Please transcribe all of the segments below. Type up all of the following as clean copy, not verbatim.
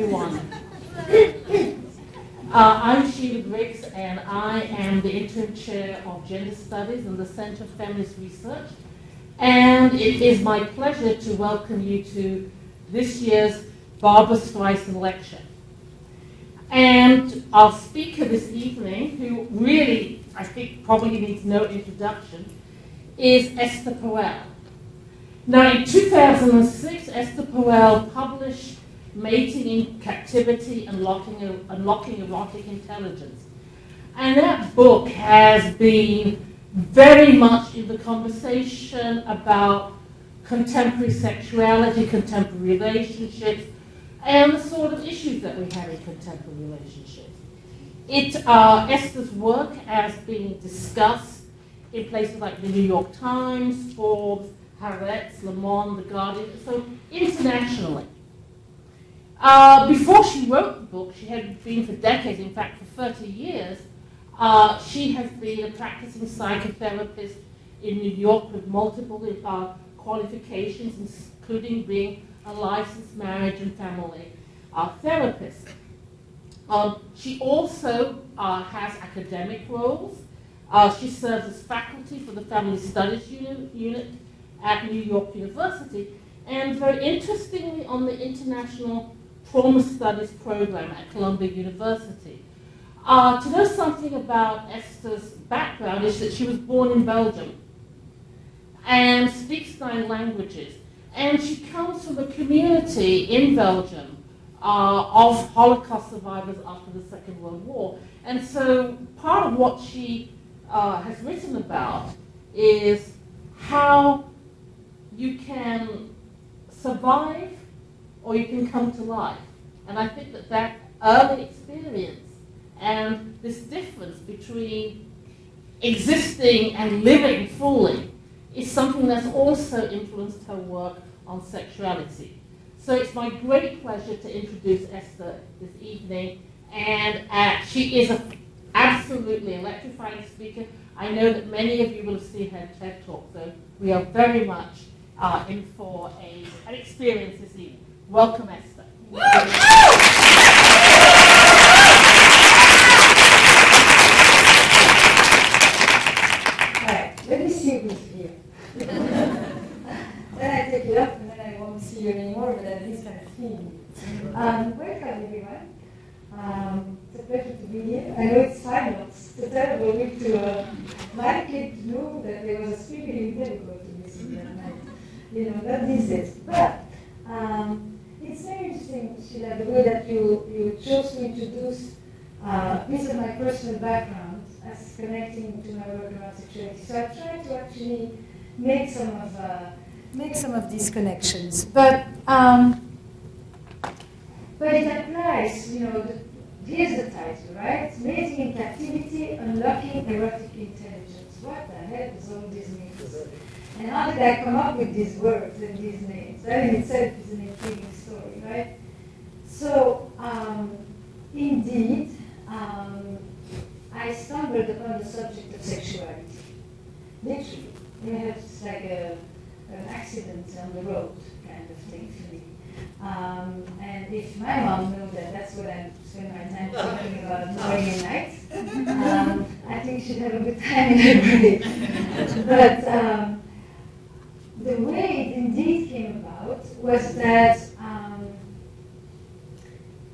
everyone. I'm Sheila Briggs, and I am the interim chair of Gender Studies in the Center for Feminist Research. And it is my pleasure to welcome you to this year's Barbara Streisand lecture. And our speaker this evening, who really, I think, probably needs no introduction, is Esther Perel. Now, in 2006, Esther Perel published Mating in Captivity, Unlocking Erotic Intelligence. And that book has been very much in the conversation about contemporary sexuality, contemporary relationships, and the sort of issues that we have in contemporary relationships. Esther's work has been discussed in places like the New York Times, Forbes, Haaretz, Le Monde, The Guardian, so internationally. Before she wrote the book, she had been for decades, in fact for 30 years, she has been a practicing psychotherapist in New York with multiple qualifications, including being a licensed marriage and family therapist. She also has academic roles. She serves as faculty for the Family Studies unit at New York University, and very interestingly on the International Trauma Studies program at Columbia University. To know something about Esther's background is that she was born in Belgium and speaks 9 languages. And she comes from a community in Belgium of Holocaust survivors after the Second World War. And so part of what she has written about is how you can survive or you can come to life. And I think that that early experience and this difference between existing and living fully is something that's also influenced her work on sexuality. So it's my great pleasure to introduce Esther this evening, and she is an absolutely electrifying speaker. I know that many of you will have seen her TED Talk, so we are very much in for an experience this evening. Welcome, Esther. Let me see who's here. Then I take it up and then I won't see you anymore, but at least I'm seeing you. Welcome everyone. It's a pleasure to be here. I know it's finals. It's a terrible week to my kid knew that there was a speaker in difficult to listen that night. You know, not these days. But it's very interesting, Sheila, the way that you chose to introduce piece of my personal background as connecting to my work around sexuality. So I've tried to actually make some of these connections, but it applies. You know, here's the title, right? Mating in Captivity, Unlocking Erotic Intelligence. What the hell does all this mean? And how did I come up with these words and these names? That in itself is an intriguing story, right? So, indeed, I stumbled upon the subject of sexuality. Literally. You have just like an accident on the road kind of thing for me. And if my mom knew that that's what I spend my time thinking about morning and night, I think she'd have a good time in her grave. But the way it indeed came about was that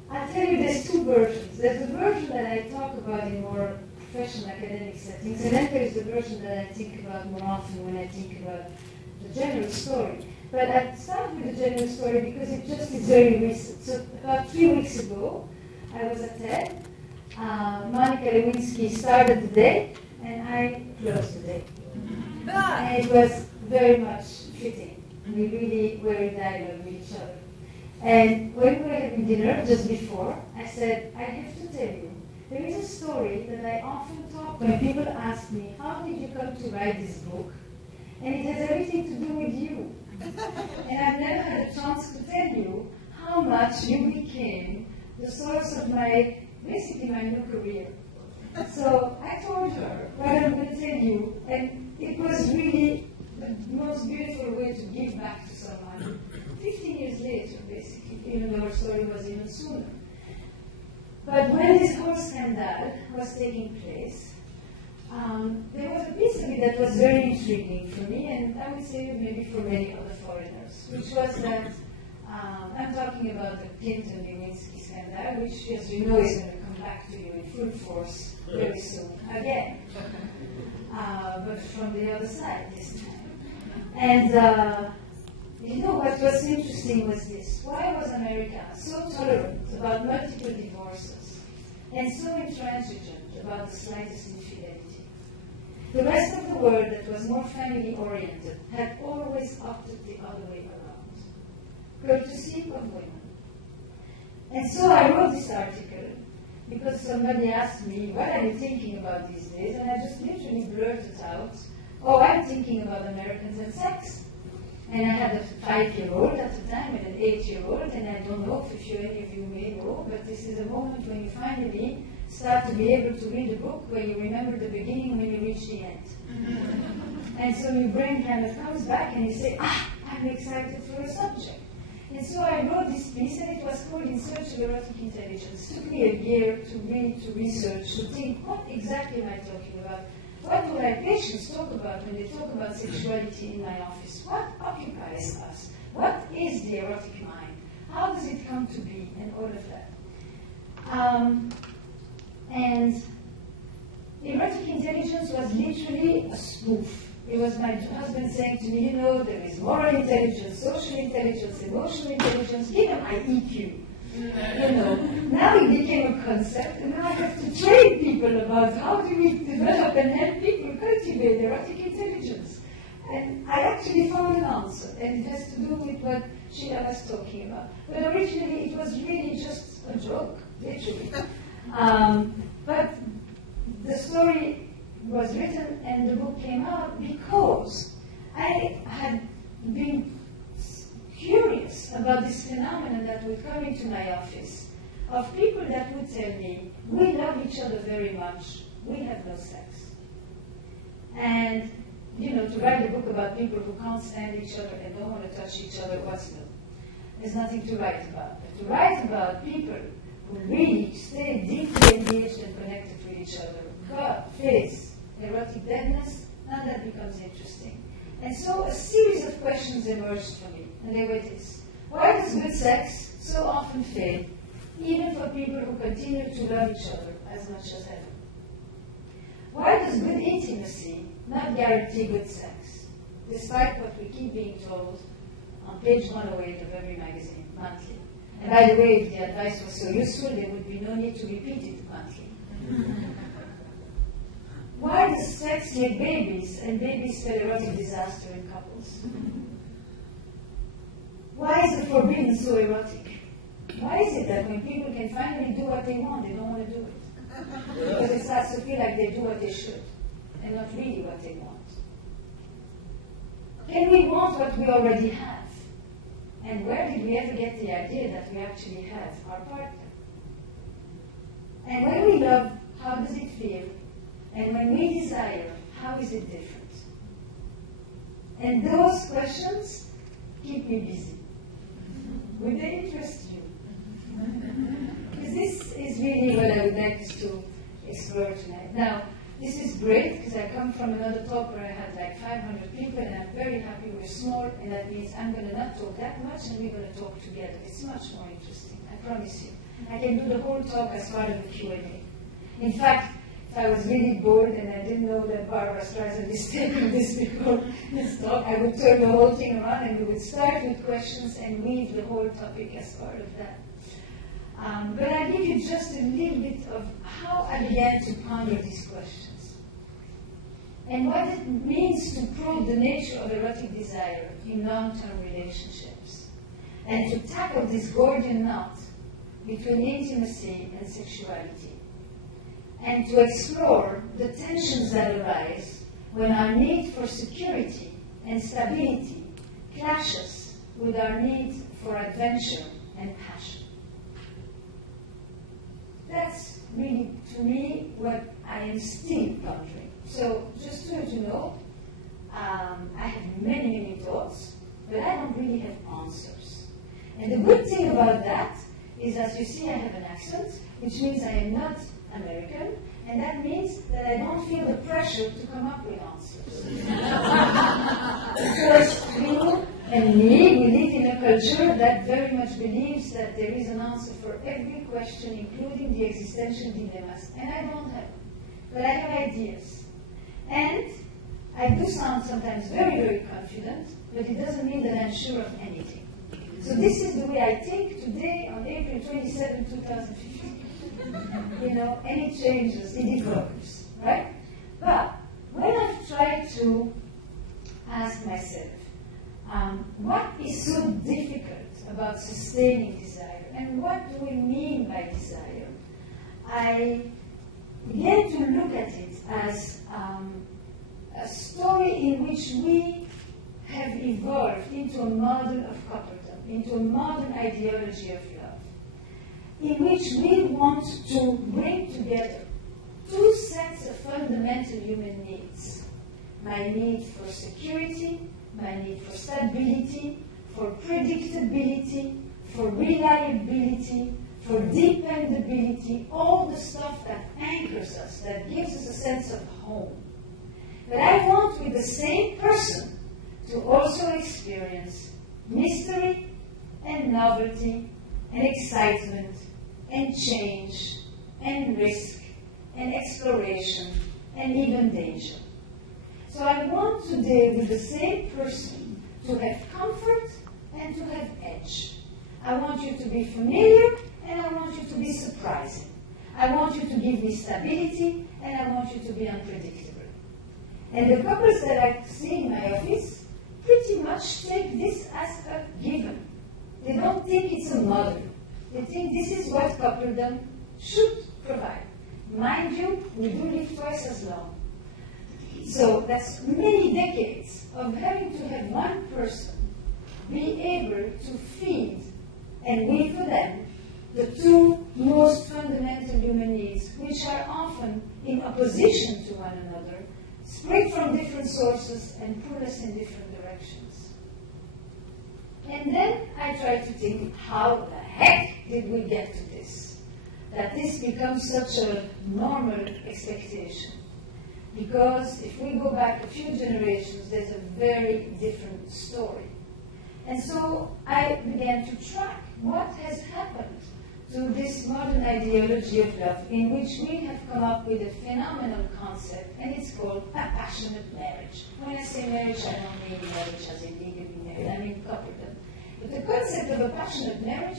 I'll tell you there's 2 versions. There's the version that I talk about in more professional academic settings, and then there's the version that I think about more often when I think about the general story. But I start with the general story because it just is very recent. So about 3 weeks ago, I was at TED. Monica Lewinsky started the day, and I closed the day. And it was very much fitting. We really were in dialogue with each other. And when we were having dinner just before, I said, I have to tell you, there is a story that I often talk when people ask me, how did you come to write this book? And it has everything to do with you. And I've never had a chance to tell you how much you became the source of basically my new career. So I told her what I'm going to tell you, and it was really the most beautiful way to give back to someone. 15 years later, basically, even though our story was even sooner. But when this whole scandal was taking place, there was a piece of it that was very intriguing for me, and I would say maybe for many other foreigners, which was that I'm talking about the Clinton-Lewinsky scandal, which, as you know, is going to come back to you in full force very soon again, but from the other side this time. And you know what was interesting was this: why was America so tolerant about multiple divorces and so intransigent about the slightest infidelity? The rest of the world that was more family-oriented had always opted the other way around, courtesy of women. And so I wrote this article because somebody asked me, what are you thinking about these days? And I just literally blurted out, oh, I'm thinking about Americans and sex. And I had a 5-year-old at the time and an 8-year-old, and I don't know if any of you may know, but this is a moment when you finally start to be able to read a book where you remember the beginning when you reach the end. And so your brain kind of comes back and you say, I'm excited for a subject. And so I wrote this piece, and it was called In Search of Erotic Intelligence. It took me a year to read, to research, to think, what exactly am I talking about? What do my patients talk about when they talk about sexuality in my office? What occupies us? What is the erotic mind? How does it come to be? And all of that. And erotic intelligence was literally a spoof. It was my husband saying to me, you know, there is moral intelligence, social intelligence, emotional intelligence, even my EQ. You know, now it became a concept, and now I have to train people about how do we develop and help people cultivate erotic intelligence. And I actually found an answer, and it has to do with what Sheila was talking about. But originally it was really just a joke, literally. But the story was written and the book came out because I had been curious about this phenomenon that would come into my office of people that would tell me, we love each other very much, we have no sex. And, you know, to write a book about people who can't stand each other and don't want to touch each other, what's new? There's nothing to write about. But to write about people who really stay deeply engaged and connected with each other, God, face, erotic deadness, now that becomes interesting. And so a series of questions emerged for me, and they were this. Why does good sex so often fail, even for people who continue to love each other as much as ever? Why does good intimacy not guarantee good sex, despite what we keep being told on page 108 of every magazine, monthly? And by the way, if the advice was so useful, there would be no need to repeat it monthly. Why does sex make babies, and babies spell erotic disaster in couples? Why is the forbidden so erotic? Why is it that when people can finally do what they want, they don't want to do it? Because it starts to feel like they do what they should, and not really what they want. Can we want what we already have? And where did we ever get the idea that we actually have our partner? And when we love, how does it feel? And when we desire, how is it different? And those questions keep me busy. Would they interest you? Because this is really what I would like us to explore tonight. Now, this is great because I come from another talk where I had like 500 people, and I'm very happy we're small, and that means I'm going to not talk that much, and we're going to talk together. It's much more interesting, I promise you. I can do the whole talk as part of the Q&A. In fact, if I was really bored and I didn't know that Barbara Streisand is taking this before this talk, I would turn the whole thing around and we would start with questions and weave the whole topic as part of that. But I'll give you just a little bit of how I began to ponder these questions and what it means to probe the nature of erotic desire in long-term relationships and to tackle this Gordian knot between intimacy and sexuality, and to explore the tensions that arise when our need for security and stability clashes with our need for adventure and passion. That's really, to me, what I am still pondering. So, just to let you know, I have many, many thoughts, but I don't really have answers. is, as you see, I have an accent, which means I am not American, and that means that I don't feel the pressure to come up with answers. Because you and me, we live in a culture that very much believes that there is an answer for every question, including the existential dilemmas, and I don't have them. But I have ideas. And I do sound sometimes very, very confident, but it doesn't mean that I'm sure of anything. So this is the way I think today on April 27, 2015. And it changes, it develops, right? But when I've tried to ask myself, what is so difficult about sustaining desire, and what do we mean by desire, I began to look at it as a story in which we have evolved into a model of coupledom, into a modern ideology of love, in which we want to bring together two sets of fundamental human needs. My need for security, my need for stability, for predictability, for reliability, for dependability, all the stuff that anchors us, that gives us a sense of home. But I want with the same person to also experience mystery and novelty and excitement and change and risk and exploration and even danger. So I want today with the same person to have comfort and to have edge. I want you to be familiar and I want you to be surprising. I want you to give me stability and I want you to be unpredictable. And the couples that I see in my office pretty much take this as a given. They don't think it's a model. They think this is what coupledom should provide. Mind you, we do live twice as long. So that's many decades of having to have one person be able to feed and we for them the two most fundamental human needs, which are often in opposition to one another, spring from different sources and pull us in different directions. And then I try to think, how the heck did we get to this? That this becomes such a normal expectation. Because if we go back a few generations, there's a very different story. And so I began to track what has happened to this modern ideology of love, in which we have come up with a phenomenal concept, and it's called a passionate marriage. When I say marriage, I don't mean marriage as in legally married, I mean coupledom. But the concept of a passionate marriage,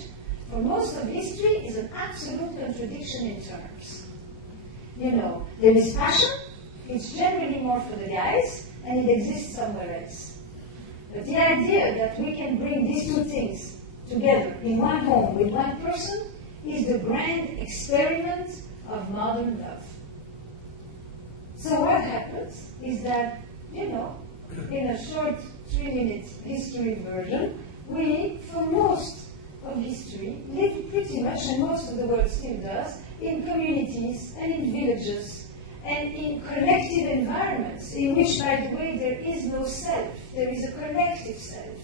for most of history, is an absolute contradiction in terms. There is passion, it's generally more for the guys, and it exists somewhere else. But the idea that we can bring these two things together in one home with one person is the grand experiment of modern love. So what happens is that, in a short 3-minute history version, we, for most of history, lived pretty much, and most of the world still does, in communities and in villages and in collective environments in which, by the way, there is no self. There is a collective self.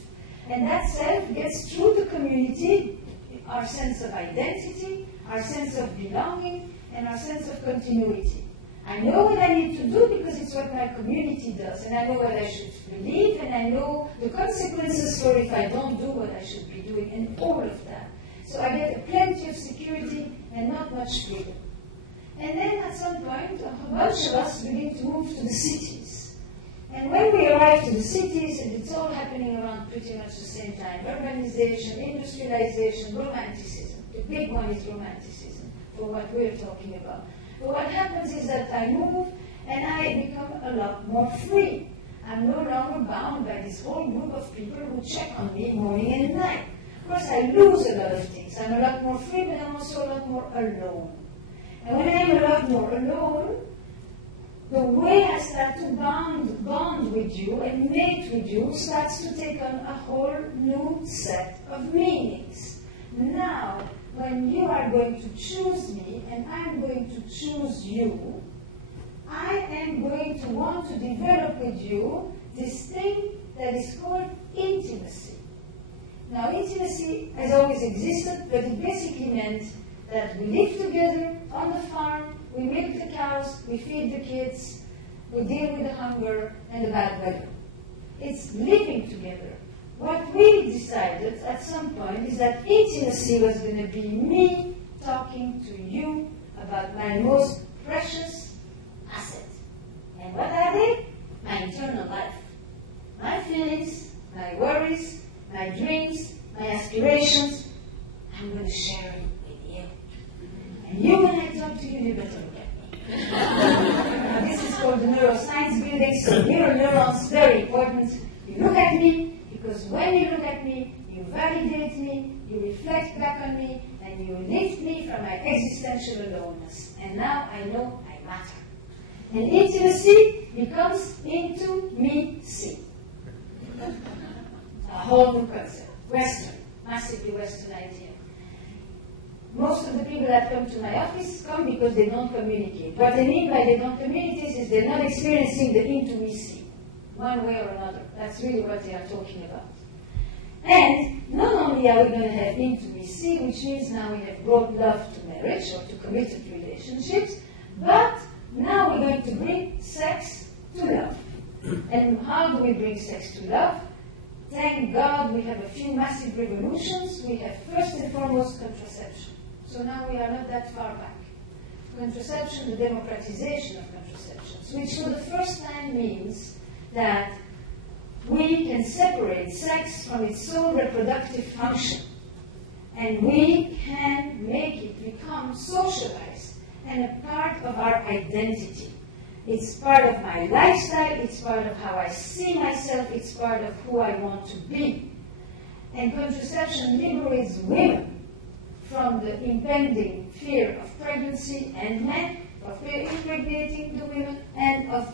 And that self gets through the community our sense of identity, our sense of belonging, and our sense of continuity. I know what I need to do because it's what my community does, and I know what I should believe, and I know the consequences for if I don't do what I should be doing, and all of that. So I get plenty of security and not much freedom. And then at some point, a bunch of us begin to move to the cities. And when we arrive to the cities, and it's all happening around pretty much the same time, urbanization, industrialization, romanticism. The big one is romanticism, for what we're talking about. But what happens is that I move, and I become a lot more free. I'm no longer bound by this whole group of people who check on me morning and night. Of course, I lose a lot of things. I'm a lot more free, but I'm also a lot more alone. And when I'm a lot more alone, the way I start to bond with you and mate with you starts to take on a whole new set of meanings. Now, when you are going to choose me and I'm going to choose you, I am going to want to develop with you this thing that is called intimacy. Now, intimacy has always existed, but it basically meant that we live together on the farm, we milk the cows, we feed the kids, we deal with the hunger and the bad weather. It's living together. What we decided at some point is that intimacy was going to be me talking to you about my most precious asset. And what are they? My internal life. My feelings, my worries, my dreams, my aspirations. I'm going to share it with you. And you, when I talk to you, you better look at me. Now, this is called the neuroscience building, so mirror neurons, very important. You look at me, because when you look at me, you validate me, you reflect back on me, and you lift me from my existential aloneness. And now I know I matter. And intimacy becomes into me see. A whole new concept. Western, massively Western idea. Most of the people that come to my office come because they don't communicate. What I mean by they don't communicate is they're not experiencing the into me see, one way or another. That's really what they are talking about. And not only are we going to have intimacy, which means now we have brought love to marriage or to committed relationships, but now we're going to bring sex to love. And how do we bring sex to love? Thank God we have a few massive revolutions. We have first and foremost contraception. So now we are not that far back. Contraception, the democratization of contraception, which for the first time means that we can separate sex from its sole reproductive function. And we can make it become socialized and a part of our identity. It's part of my lifestyle, it's part of how I see myself, it's part of who I want to be. And contraception liberates women from the impending fear of pregnancy and men, of impregnating the women, and of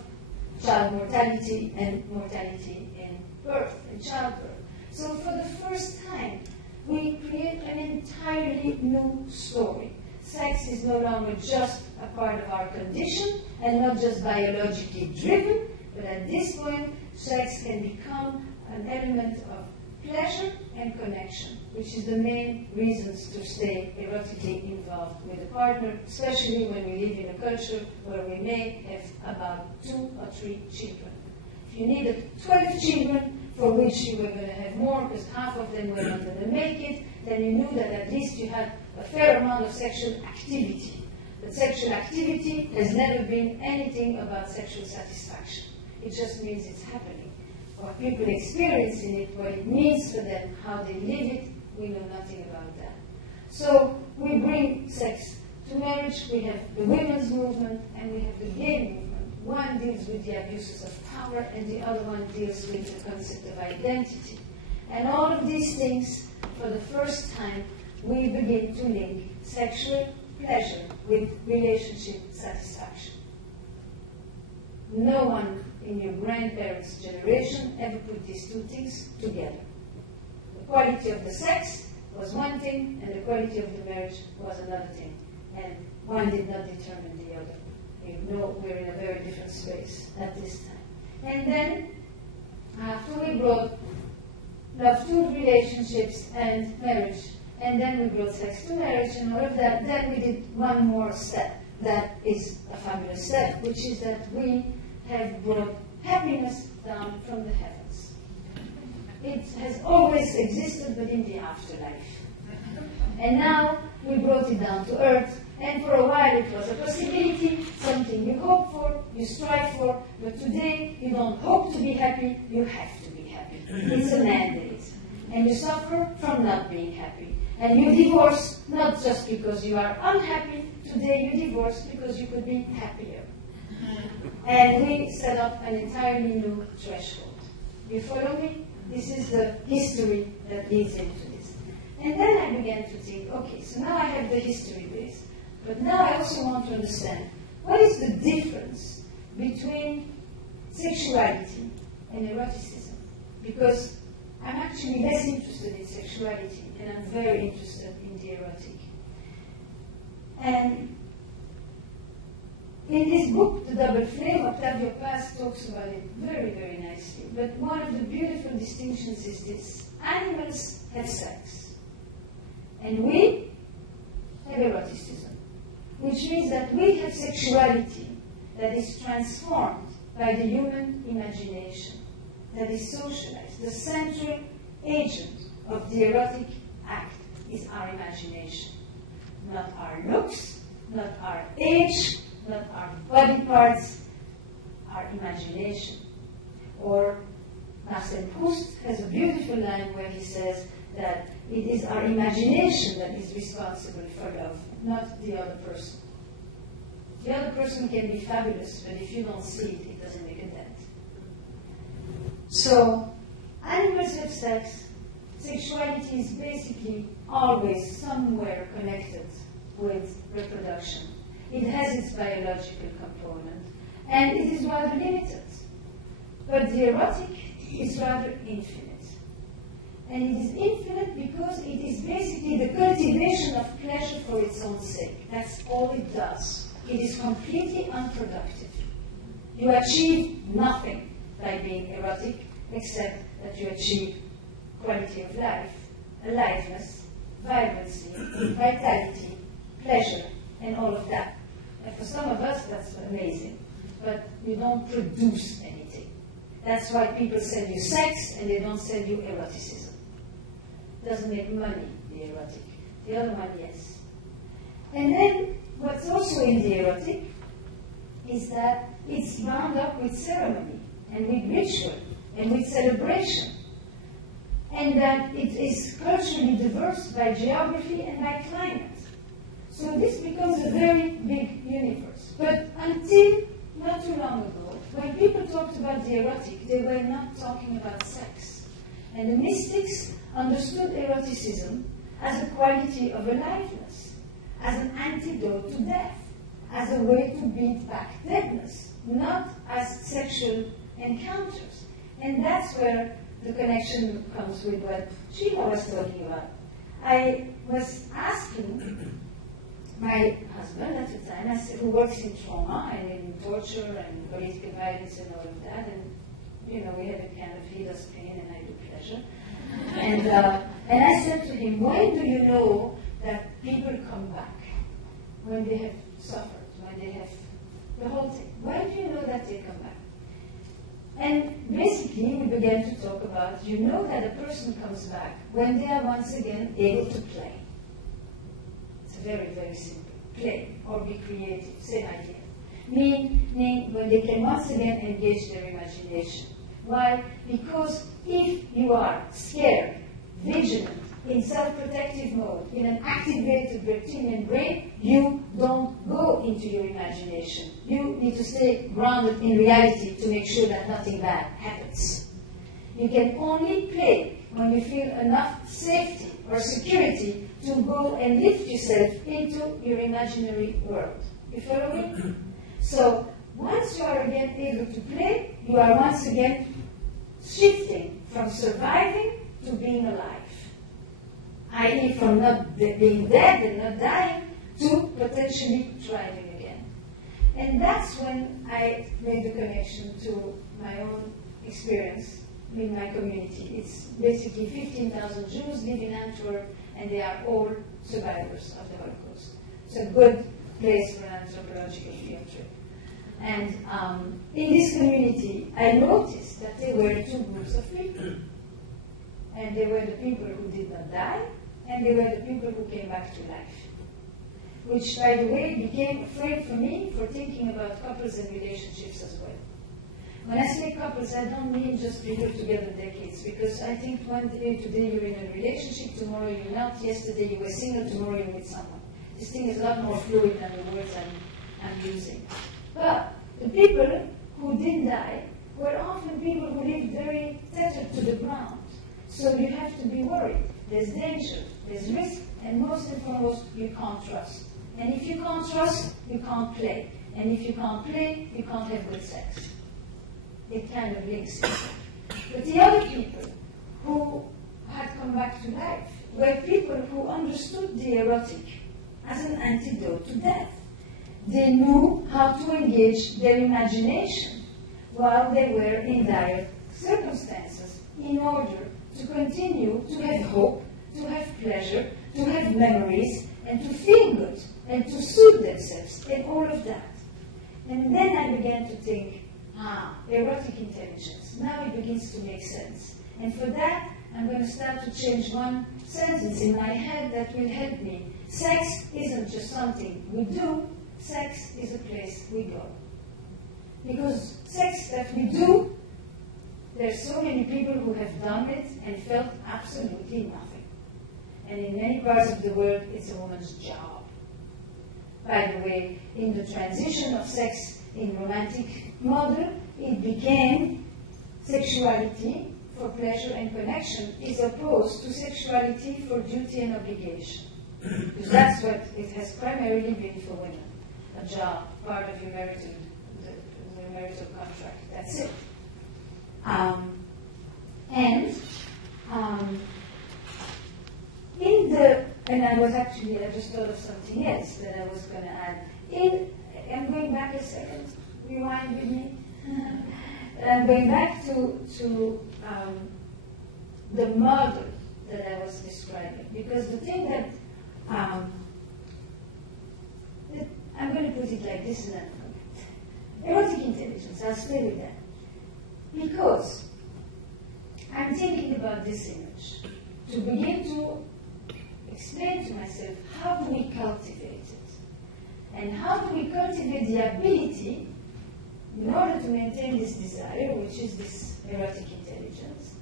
child mortality and mortality in birth and childbirth. So for the first time, we create an entirely new story. Sex is no longer just a part of our condition and not just biologically driven, but at this point, sex can become an element of pleasure and connection, which is the main reasons to stay erotically involved with a partner, especially when we live in a culture where we may have about 2 or 3 children. If you needed 12 children, for which you were going to have more because half of them were not going to make it, then you knew that at least you had a fair amount of sexual activity. But sexual activity has never been anything about sexual satisfaction. It just means it's happening. What people experience in it, what it means for them, how they live it, we know nothing about that. So we bring sex to marriage, we have the women's movement, and we have the gay movement. One deals with the abuses of power, and the other one deals with the concept of identity. And all of these things, for the first time, we begin to link sexual pleasure with relationship satisfaction. No one in your grandparents' generation ever put these two things together. The quality of the sex was one thing, and the quality of the marriage was another thing. And one did not determine the other. You know we're in a very different space at this time. And then, after we brought love to relationships and marriage, and then we brought sex to marriage and all of that, then we did one more step. That is a fabulous step, which is that we have brought happiness down from the heavens. It has always existed, but in the afterlife. And now we brought it down to earth, and for a while it was a possibility, something you hope for, you strive for, but today you don't hope to be happy, you have to be happy. It's a mandate. And you suffer from not being happy. And you divorce not just because you are unhappy, today you divorce because you could be happier. And we set up an entirely new threshold. You follow me? This is the history that leads into this. And then I began to think, okay, so now I have the history base. But now I also want to understand, what is the difference between sexuality and eroticism? Because I'm actually less interested in sexuality, and I'm very interested in the erotic. And in this book, The Double Flame, Octavio Paz talks about it very, very nicely. But one of the beautiful distinctions is this. animals have sex, and we have eroticism, which means that we have sexuality that is transformed by the human imagination, that is socialized. The central agent of the erotic act is our imagination, not our looks, not our age, not our body parts, our imagination. Or Marcel Proust has a beautiful line where he says that it is our imagination that is responsible for love, not the other person. The other person can be fabulous, but if you don't see it, it doesn't make a dent. So, animals have sex. Sexuality is basically always somewhere connected with reproduction. It has its biological component, and it is rather limited. But the erotic is rather infinite. And it is infinite because it is basically the cultivation of pleasure for its own sake. That's all it does. It is completely unproductive. You achieve nothing by being erotic except that you achieve quality of life, aliveness, vibrancy, vitality, pleasure, and all of that. And for some of us, that's amazing. But you don't produce anything. That's why people sell you sex and they don't sell you eroticism. It doesn't make money, the erotic. The other one, yes. And then what's also in the erotic is that it's bound up with ceremony and with ritual and with celebration. And that it is culturally diverse by geography and by climate. So this becomes a very big universe. But until not too long ago, when people talked about the erotic, they were not talking about sex. And the mystics understood eroticism as a quality of aliveness, as an antidote to death, as a way to beat back deadness, not as sexual encounters. And that's where the connection comes with what Sheila was talking about. I was asking my husband at the time, who works in trauma and in torture and political violence and all of that, and you know, we have a kind of he does pain and I do pleasure. And I said to him, when do you know that people come back? When they have suffered, when they have the whole thing. When do you know that they come back? And basically, we began to talk about, you know that a person comes back when they are once again able to play. It's very, very simple. Play or be creative, same idea. Meaning when they can once again engage their imagination. Why? Because if you are scared, vigilant, in self-protective mode, in an activated reptilian brain, you don't go into your imagination. You need to stay grounded in reality to make sure that nothing bad happens. You can only play when you feel enough safety or security to go and lift yourself into your imaginary world. You follow me? So, once you are again able to play, you are once again shifting from surviving to being alive. I.e. from not being dead and not dying to potentially thriving again. And that's when I made the connection to my own experience in my community. It's basically 15,000 Jews live in Antwerp, and they are all survivors of the Holocaust. It's a good place for an anthropological field trip. And in this community, I noticed that there were two groups of people. And they were the people who did not die, and they were the people who came back to life. Which, by the way, became a frame for me for thinking about couples and relationships as well. When I say couples, I don't mean just people together decades, because I think one day, today you're in a relationship, tomorrow you're not, yesterday you were single, tomorrow you're with someone. This thing is a lot more fluid than the words I'm using. But the people who didn't die were often people who lived very tethered to the ground. So you have to be worried. There's danger, there's risk, and most and foremost, you can't trust. And if you can't trust, you can't play. And if you can't play, you can't have good sex. It kind of links it. But the other people who had come back to life were people who understood the erotic as an antidote to death. They knew how to engage their imagination while they were in dire circumstances in order to continue to have hope, to have pleasure, to have memories, and to feel good, and to soothe themselves, and all of that. And then I began to think, erotic intelligence. Now it begins to make sense. And for that, I'm going to start to change one sentence in my head that will help me. Sex isn't just something we do, sex is a place we go. Because sex that we do, there's so many people who have done it and felt absolutely nothing. And in many parts of the world, it's a woman's job. By the way, in the transition of sex in romantic model, it became sexuality for pleasure and connection is opposed to sexuality for duty and obligation. Because that's what it has primarily been for women. A job, part of your marital, the marital contract. That's it. And I just thought of something else that I was going to add. I'm going back a second, rewind with me. I'm going back to the model that I was describing. Because the thing that, I'm going to put it like this and then erotic intelligence, I'll stay with that. Because I'm thinking about this image to begin to explain to myself how do we cultivate it? And how do we cultivate the ability in order to maintain this desire, which is this erotic intelligence?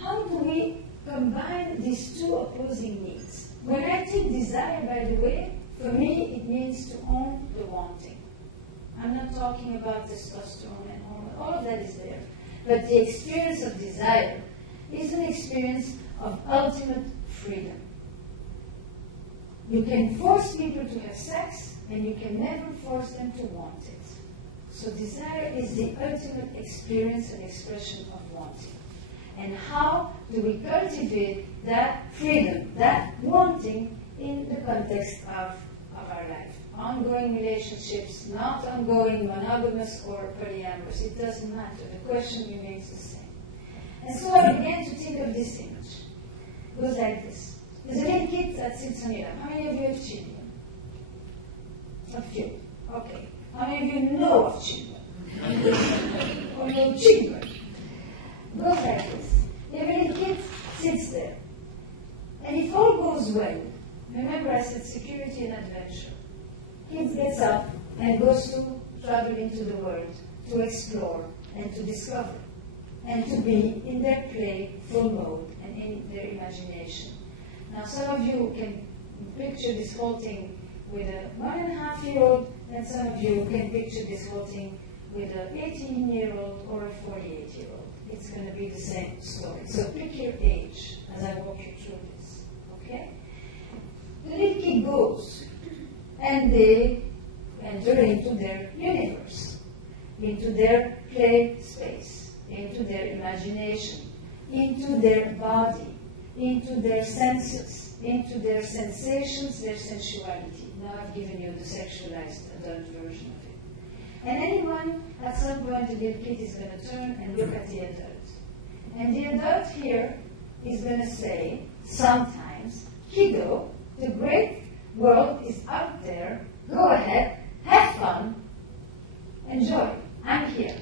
How do we combine these two opposing needs? When I think desire, by the way, for me it means to own the wanting. I'm not talking about testosterone and hormone, all of that is there. But the experience of desire is an experience of ultimate freedom. You can force people to have sex, and you can never force them to want it. So desire is the ultimate experience and expression of wanting. And how do we cultivate that freedom, that wanting, in the context of our life? Ongoing relationships, not ongoing monogamous or polyamorous, it doesn't matter. The question remains the same. And so I began to think of this image. It goes like this. There's a little kid that sits on your lap. How many of you have children? A few. Okay. How many of you know of children? Or know children? It goes like this. You have a little kid, sits there. And if all goes well, remember I said security and adventure. Kid gets up and goes to travel into the world, to explore and to discover, and to be in their playful mode and in their imagination. Now, some of you can picture this whole thing with a 1.5-year-old, and some of you can picture this whole thing with an 18-year-old or a 48-year-old. It's going to be the same story. So pick your age as I walk you through this, okay? The little kid goes, and they enter into their universe, into their play space, into their imagination, into their body, into their senses, into their sensations, their sensuality. Now I've given you the sexualized adult version of it. And anyone, at some point, the little kid is going to turn and look at the adult. And the adult here is going to say, sometimes, kiddo, the great world is out there, go ahead, have fun, enjoy, I'm here.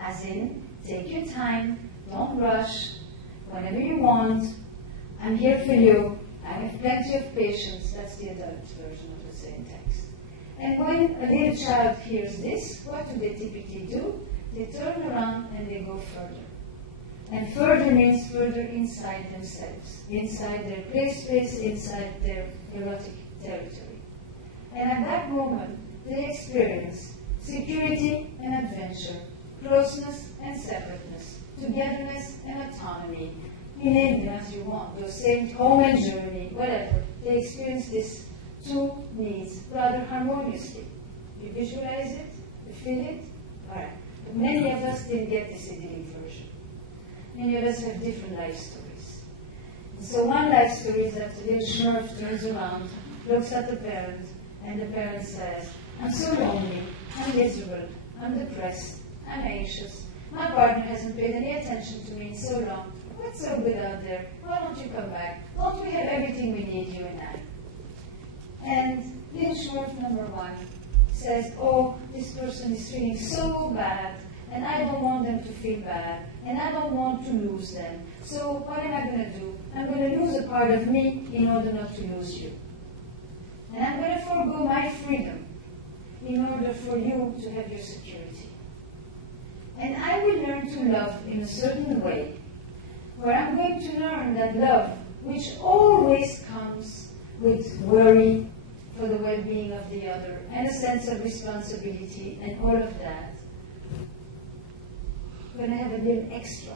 As in, take your time, don't rush, whenever you want, I'm here for you, I have plenty of patience. That's the adult version of the same text. And when a little child hears this, what do they typically do? They turn around and they go further. And further means further inside themselves, inside their play space, inside their erotic territory. And at that moment, they experience security and adventure, closeness and separateness, togetherness and autonomy. You name them as you want, those same home and journey, whatever. They experience these two needs rather harmoniously. You visualize it? You feel it? All right. But many of us didn't get this idyllic version. Many of us have different life stories. And so one life story is that the little Smurf turns around, looks at the parent, and the parent says, I'm so lonely, I'm miserable, I'm depressed, I'm anxious, My partner hasn't paid any attention to me in so long. What's so good out there? Why don't you come back? Don't we have everything we need, you and I? And little short number 1 says, oh, this person is feeling so bad, and I don't want them to feel bad, and I don't want to lose them. So what am I going to do? I'm going to lose a part of me in order not to lose you. And I'm going to forego my freedom in order for you to have your security. And I will learn to love in a certain way, where I'm going to learn that love, which always comes with worry for the well-being of the other, and a sense of responsibility, and all of that, going to have a little extra.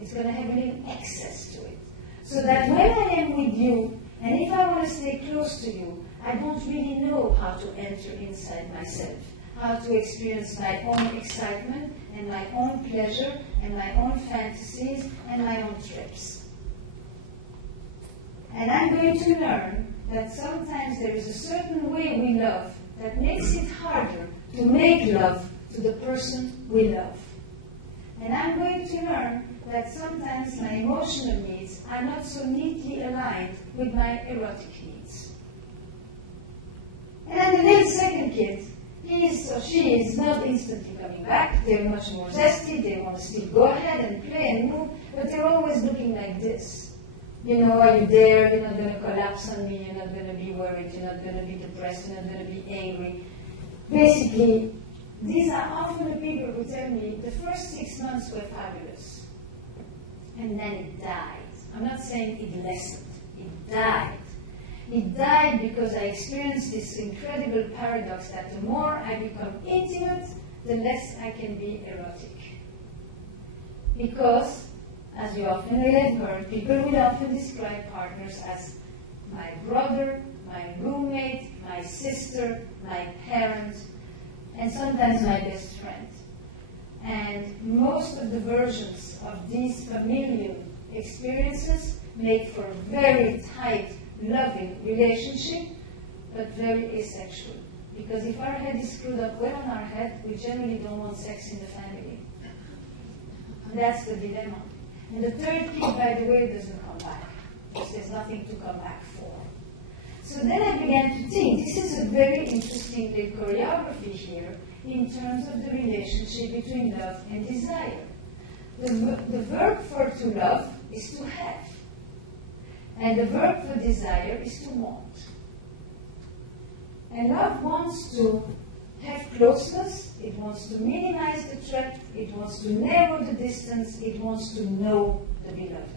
It's going to have a little excess to it. So that when I am with you, and if I want to stay close to you, I don't really know how to enter inside myself, how to experience my own excitement, and my own pleasure, and my own fantasies, and my own trips. And I'm going to learn that sometimes there is a certain way we love that makes it harder to make love to the person we love. And I'm going to learn that sometimes my emotional needs are not so neatly aligned with my erotic needs. And then the little second kid, he is or she is not instantly coming back. They're much more zesty. They want to still go ahead and play and move, but they're always looking like this. You know, are you there? You're not going to collapse on me. You're not going to be worried. You're not going to be depressed. You're not going to be angry. Basically, these are often the people who tell me the first 6 months were fabulous. And then it died. I'm not saying it lessened. It died. It died because I experienced this incredible paradox that the more I become intimate, the less I can be erotic. Because, as you often will have heard, people will often describe partners as my brother, my roommate, my sister, my parent, and sometimes my best friend. And most of the versions of these familial experiences make for a very tight, loving relationship, but very asexual. Because if our head is screwed up well on our head, we generally don't want sex in the family. And that's the dilemma. And the third kid, by the way, doesn't come back. Because there's nothing to come back for. So then I began to think, this is a very interesting little choreography here in terms of the relationship between love and desire. The verb for to love is to have. And the verb for desire is to want. And love wants to have closeness, it wants to minimize the threat, it wants to narrow the distance, it wants to know the beloved.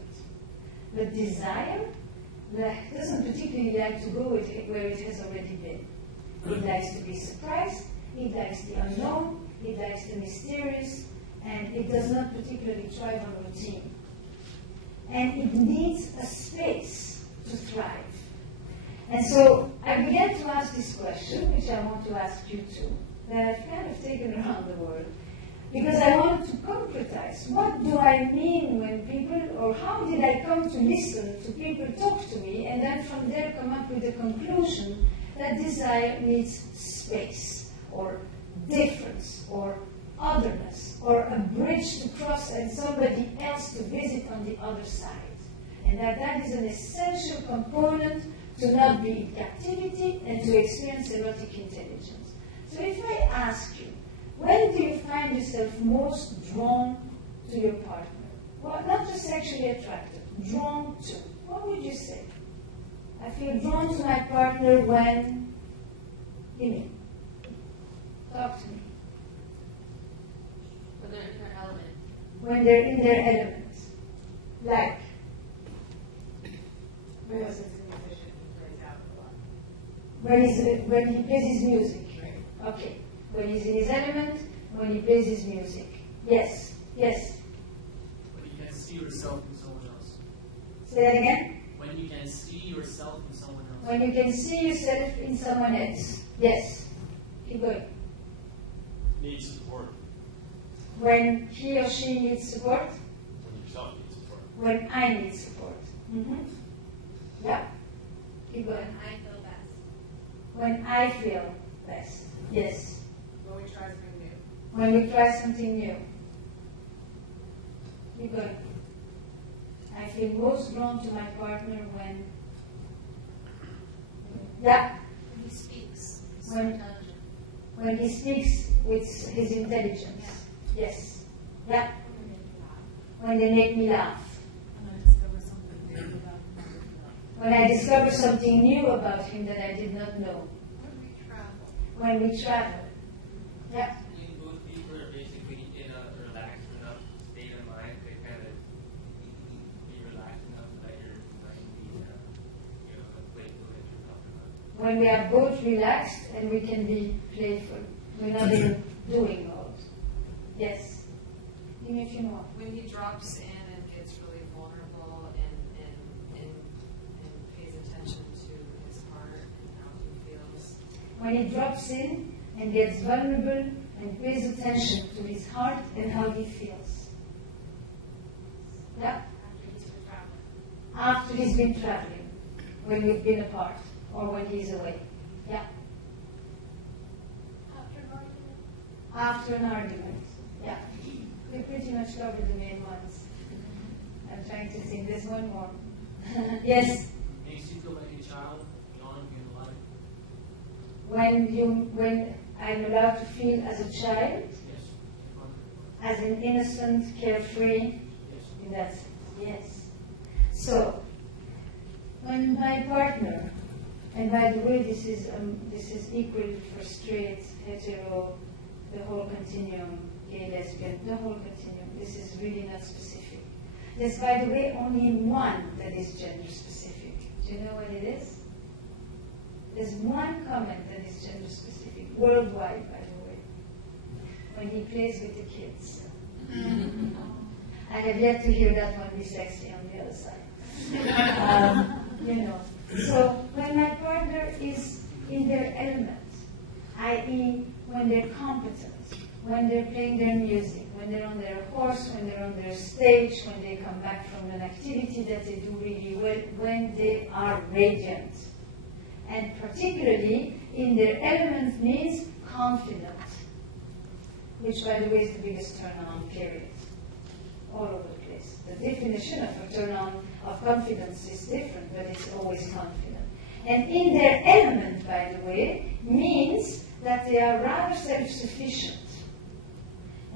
But desire doesn't particularly like to go with it where it has already been. It likes to be surprised, it likes the unknown, it likes the mysterious, and it does not particularly thrive on routine. And it needs a space to thrive. And so I began to ask this question, which I want to ask you too, that I've kind of taken around the world, because I wanted to concretize. What do I mean when people, or how did I come to listen to people talk to me, and then from there come up with the conclusion that desire needs space, or difference, or otherness, or a bridge to cross and somebody else to visit on the other side. And that is an essential component to not be in captivity and to experience erotic intelligence. So if I ask you, when do you find yourself most drawn to your partner? Well, not just sexually attracted, drawn to. What would you say? I feel drawn to my partner when, talk to me. When they're in their element. When they're in their element. Like? My husband's a musician, he plays out a lot. When he plays his music. Right. Okay. When he's in his element, when he plays his music. Yes. Yes. When you can see yourself in someone else. Say that again? When you can see yourself in someone else. When you can see yourself in someone else. Yes. Keep going. Need support. When he or she needs support. When yourself needs support. When I need support. Mm-hmm. Yeah. Keep going. I feel best. When I feel best. Yes. When we try something new. When we try something new. We're going. I feel most drawn to my partner when, yeah, When he speaks, he's so When- intelligent. when he speaks with his intelligence. Yes. Yeah. When they make me laugh. When I discover something new about him that I did not know. When we travel. When we travel. Yeah. You both people are basically in a relaxed enough state of mind to kind of be relaxed enough that your mind be, playful that you're talking about. When we are both relaxed and we can be playful. We're not in doing mode. Yes. Give me a few more. When he drops in and gets really vulnerable and pays attention to his heart and how he feels. When he drops in and gets vulnerable and pays attention to his heart and how he feels. Yeah. After he's been traveling, when we've been apart, or when he's away. Yeah. After an argument. Yeah. We pretty much covered the main ones. I'm trying to think. There's one more. Yes. Makes you feel like a child, young and alive. When I'm allowed to feel as a child, Yes. as an innocent, carefree, Yes. in that sense. Yes. So, when my partner, and by the way, this is equal for straight, hetero, the whole continuum, gay, lesbian, the whole continuum. This is really not specific. There's, by the way, only one that is gender specific. Do you know what it is? There's one comment that is gender specific, worldwide, by the way, when he plays with the kids. I have yet to hear that one be sexy on the other side. So when my partner is in their element, i.e. when they're competent, when they're playing their music, when they're on their horse, when they're on their stage, when they come back from an activity that they do really well, when they are radiant. And particularly in their element means confident, which by the way is the biggest turn on, period. All over the place. The definition of a turn on of confidence is different, but it's always confident. And in their element, by the way, means that they are rather self-sufficient.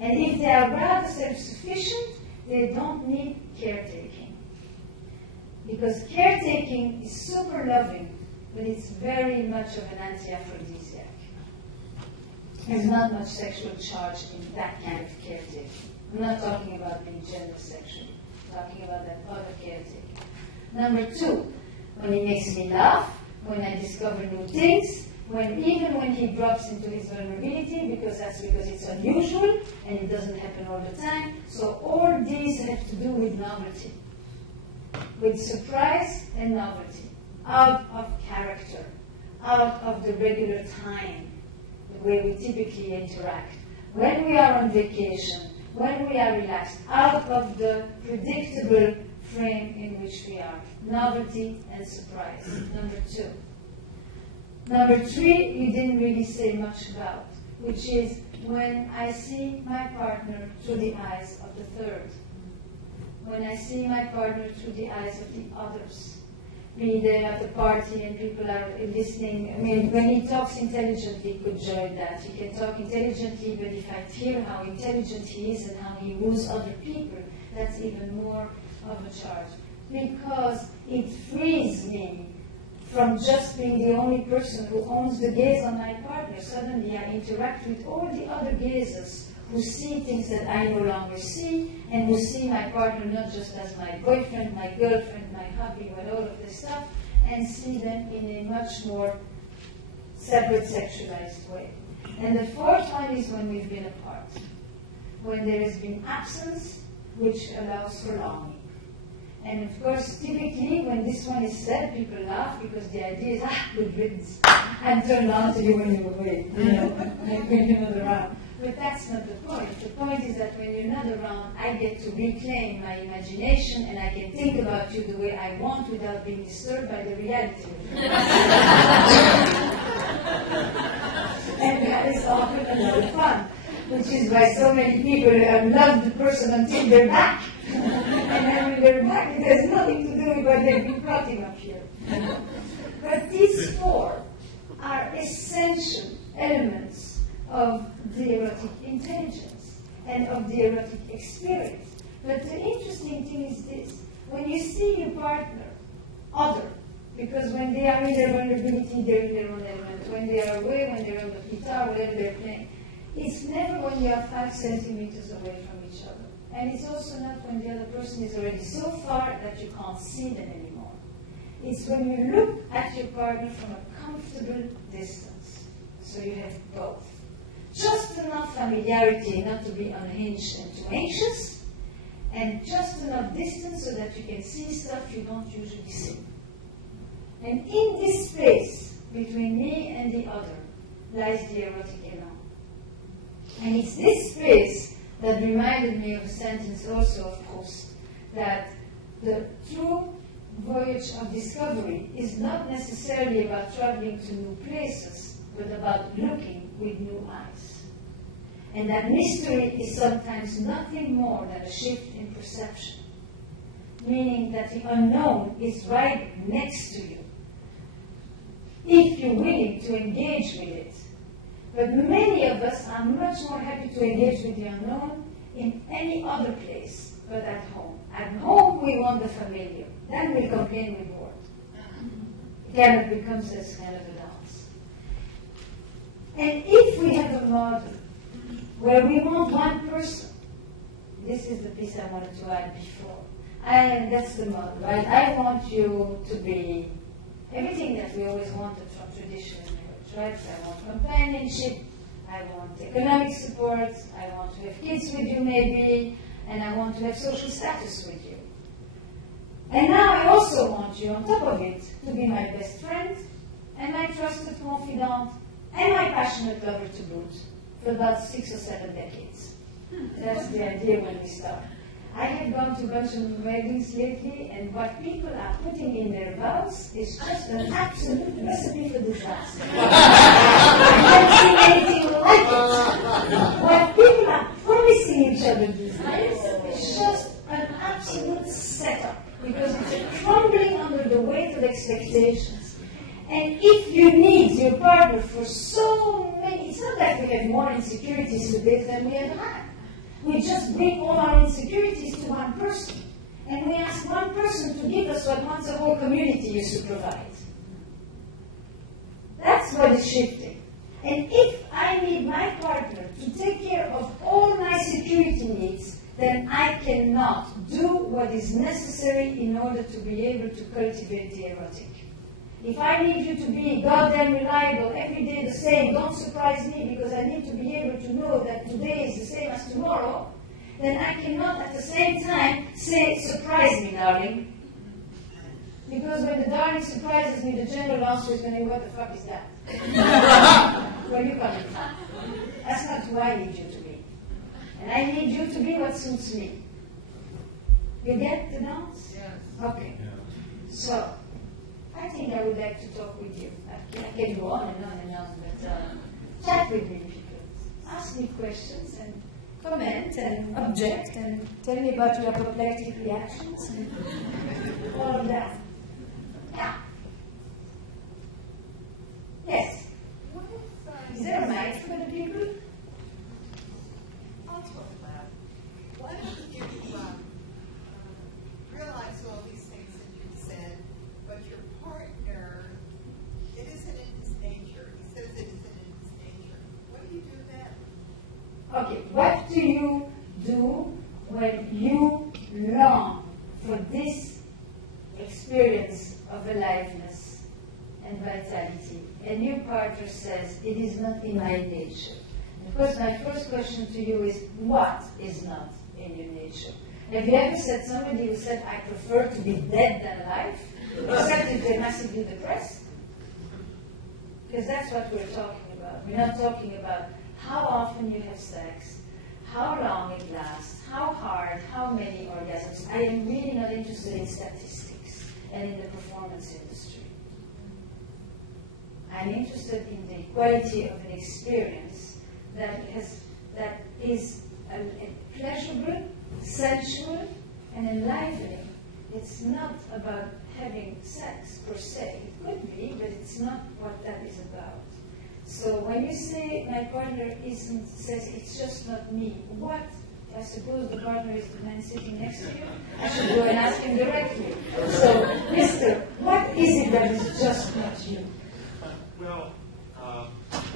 And if they are rather self-sufficient, they don't need caretaking. Because caretaking is super loving, but it's very much of an anti-aphrodisiac. There's not much sexual charge in that kind of caretaking. I'm not talking about being gender sexual. I'm talking about that other caretaking. Number two, when he makes me laugh, when I discover new things, even when he drops into his vulnerability, because it's unusual and it doesn't happen all the time. So all these have to do with novelty, with surprise and novelty, out of character, out of the regular time, the way we typically interact. When we are on vacation, when we are relaxed, out of the predictable frame in which we are. Novelty and surprise. Number two. Number three, you didn't really say much about, which is when I see my partner through the eyes of the third. When I see my partner through the eyes of the others. Be there at the party and people are listening. I mean, when he talks intelligently, could join that. He can talk intelligently, but if I hear how intelligent he is and how he woos other people, that's even more of a charge. Because it frees me from just being the only person who owns the gaze on my partner. Suddenly I interact with all the other gazers who see things that I no longer see, and who see my partner not just as my boyfriend, my girlfriend, my hubby, but all of this stuff, and see them in a much more separate, sexualized way. And the fourth one is when we've been apart. When there has been absence, which allows for longing. And of course, typically, when this one is said, people laugh because the idea is, good riddance. I'm turned on to you when you're away, like when you're not around. But that's not the point. The point is that when you're not around, I get to reclaim my imagination and I can think about you the way I want without being disturbed by the reality of you. And that is often a lot of fun, which is why so many people love the person until they're back. very back. It has nothing to do with what they've been plotting up here. But these four are essential elements of the erotic intelligence and of the erotic experience. But the interesting thing is this. When you see your partner, other, because when they are in their vulnerability, they're in their own element. When they are away, when they're on the guitar, whatever they're playing, it's never when you are 5 centimeters away from each other. And it's also not when the other person is already so far that you can't see them anymore. It's when you look at your partner from a comfortable distance. So you have both. Just enough familiarity not to be unhinged and too anxious, and just enough distance so that you can see stuff you don't usually see. And in this space between me and the other lies the erotic elan. And it's this space that reminded me of a sentence also of Proust, that the true voyage of discovery is not necessarily about traveling to new places, but about looking with new eyes. And that mystery is sometimes nothing more than a shift in perception, meaning that the unknown is right next to you, if you're willing to engage with it. But many of us are much more happy to engage with the unknown in any other place but at home. At home, we want the familiar. Then we complain we're bored. Then it becomes this kind of a dance. And if we have a model where we want one person, this is the piece I wanted to add before. That's the model, right? I want you to be everything that we always wanted from traditional marriage, right? I want companionship, I want economic support, I want to have kids with you maybe, and I want to have social status with you. And now I also want you, on top of it, to be my best friend, and my trusted confidant, and my passionate lover to boot, for about 6 or 7 decades. That's the idea when we start. I have gone to a bunch of weddings lately, and what people are putting in their vows is just an absolute recipe for disaster. I haven't seen anything like it. What people are promising each other these days is just an absolute setup, because it's a crumbling under the weight of expectations. And if you need your partner for so many, it's not that we have more insecurities today than we ever had. We just bring all our insecurities to one person. And we ask one person to give us what once a whole community used to provide. That's what is shifting. And if I need my partner to take care of all my security needs, then I cannot do what is necessary in order to be able to cultivate the erotic. If I need you to be goddamn reliable, every day the same, don't surprise me because I need to be able to know that today is the same as tomorrow, then I cannot at the same time say, surprise me, darling. Because when the darling surprises me, the general answer is going to be, what the fuck is that? Where are you coming from? That's not who I need you to be. And I need you to be what suits me. You get the dance? Yes. Okay. So, I think I would like to talk with you. I can go on and on and on, but chat with me, people. Ask me questions and comment and object and tell me about your apoplectic reactions and all of that. Yeah. Yes. Is there a mic for the people? I'll talk about it. Why don't you realize all these things that you've said, but your partner, it isn't in his nature. He says it isn't in his nature. What do you do then? Okay, what do you do when you long for this experience of aliveness and vitality, and your partner says, it is not in my nature? Of course, my first question to you is, what is not in your nature? Have you ever said somebody who said, I prefer to be dead than alive, except if they're massively depressed? Because that's what we're talking about. We're not talking about how often you have sex, how long it lasts, how hard, how many orgasms. I am really not interested in statistics and in the performance industry. I'm interested in the quality of an experience that is pleasurable, sensual, and enlivening it's not about having sex per se. It could be, but it's not what that is about. So when you say my partner says it's just not me, what? I suppose the partner is the man sitting next to you. I should go and ask him directly. So, Mister, what is it that is just not you? Well, I'm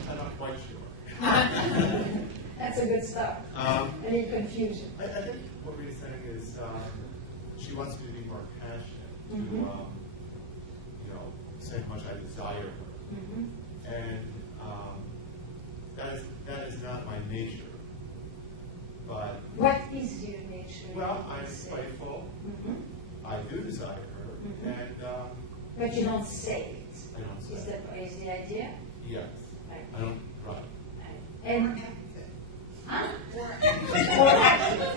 not quite sure. That's a good start. Any confusion? I think what we're saying is she wants me to be more passionate, to say how much I desire her, and that is not my nature. But what is your nature? Well, I'm spiteful. I do desire her, and but you don't say it. I don't say is it. That is the idea? Yes. Right. I don't. Right. And huh? Or Or active.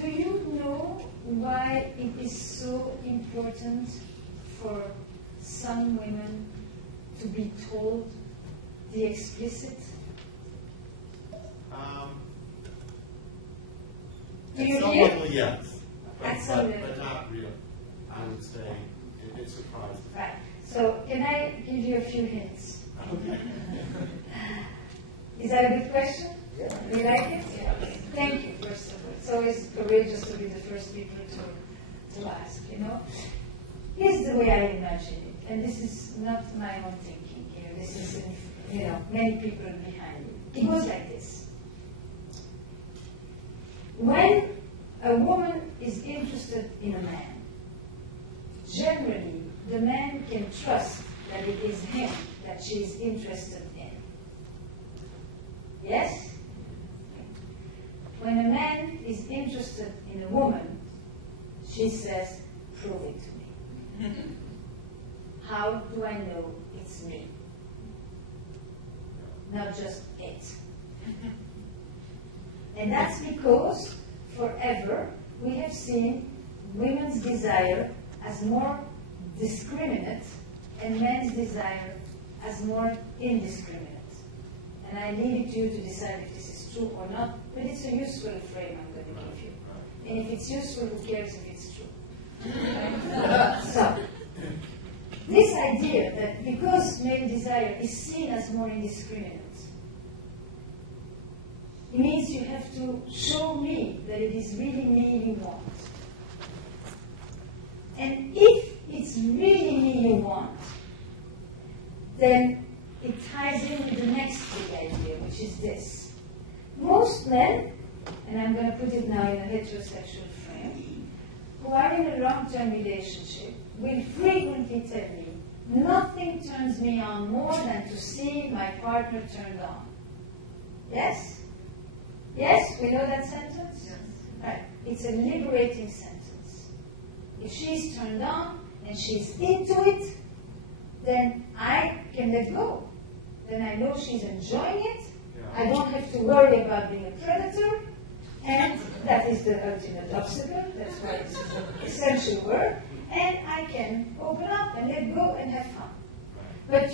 Do you know why it is so important for some women to be told the explicit? Do you At some hear? level, yes. At some level. But not really. I would say it surprises me. Right. So can I give you a few hints? Okay. Is that a good question? Yeah. You like it? Yeah. Thank you, first of all. It's always courageous to be the first people to ask, Here's the way I imagine it, and this is not my own thinking here. This is, many people behind it. It goes like this. When a woman is interested in a man, generally the man can trust that it is him that she is interested in. Yes? When a man is interested in a woman, she says, prove it to me. How do I know it's me? Not just it. And that's because forever we have seen women's desire as more discriminate and men's desire as more indiscriminate. And I leave it to you to decide if this is true or not, but it's a useful frame I'm going to give you. And if it's useful, who cares if it's true? So, this idea that because male desire is seen as more indiscriminate, it means you have to show me that it is really me you want. And if it's really me you want, then it ties in with the next big idea, which is this. Most men, and I'm going to put it now in a heterosexual frame, who are in a long-term relationship will frequently tell me, nothing turns me on more than to see my partner turned on. Yes? Yes? We know that sentence? Yes. Right. It's a liberating sentence. If she's turned on and she's into it, then I can let go. Then I know she's enjoying it. I don't have to worry about being a predator. And that is the ultimate obstacle. That's why it's an essential word. And I can open up and let go and have fun. But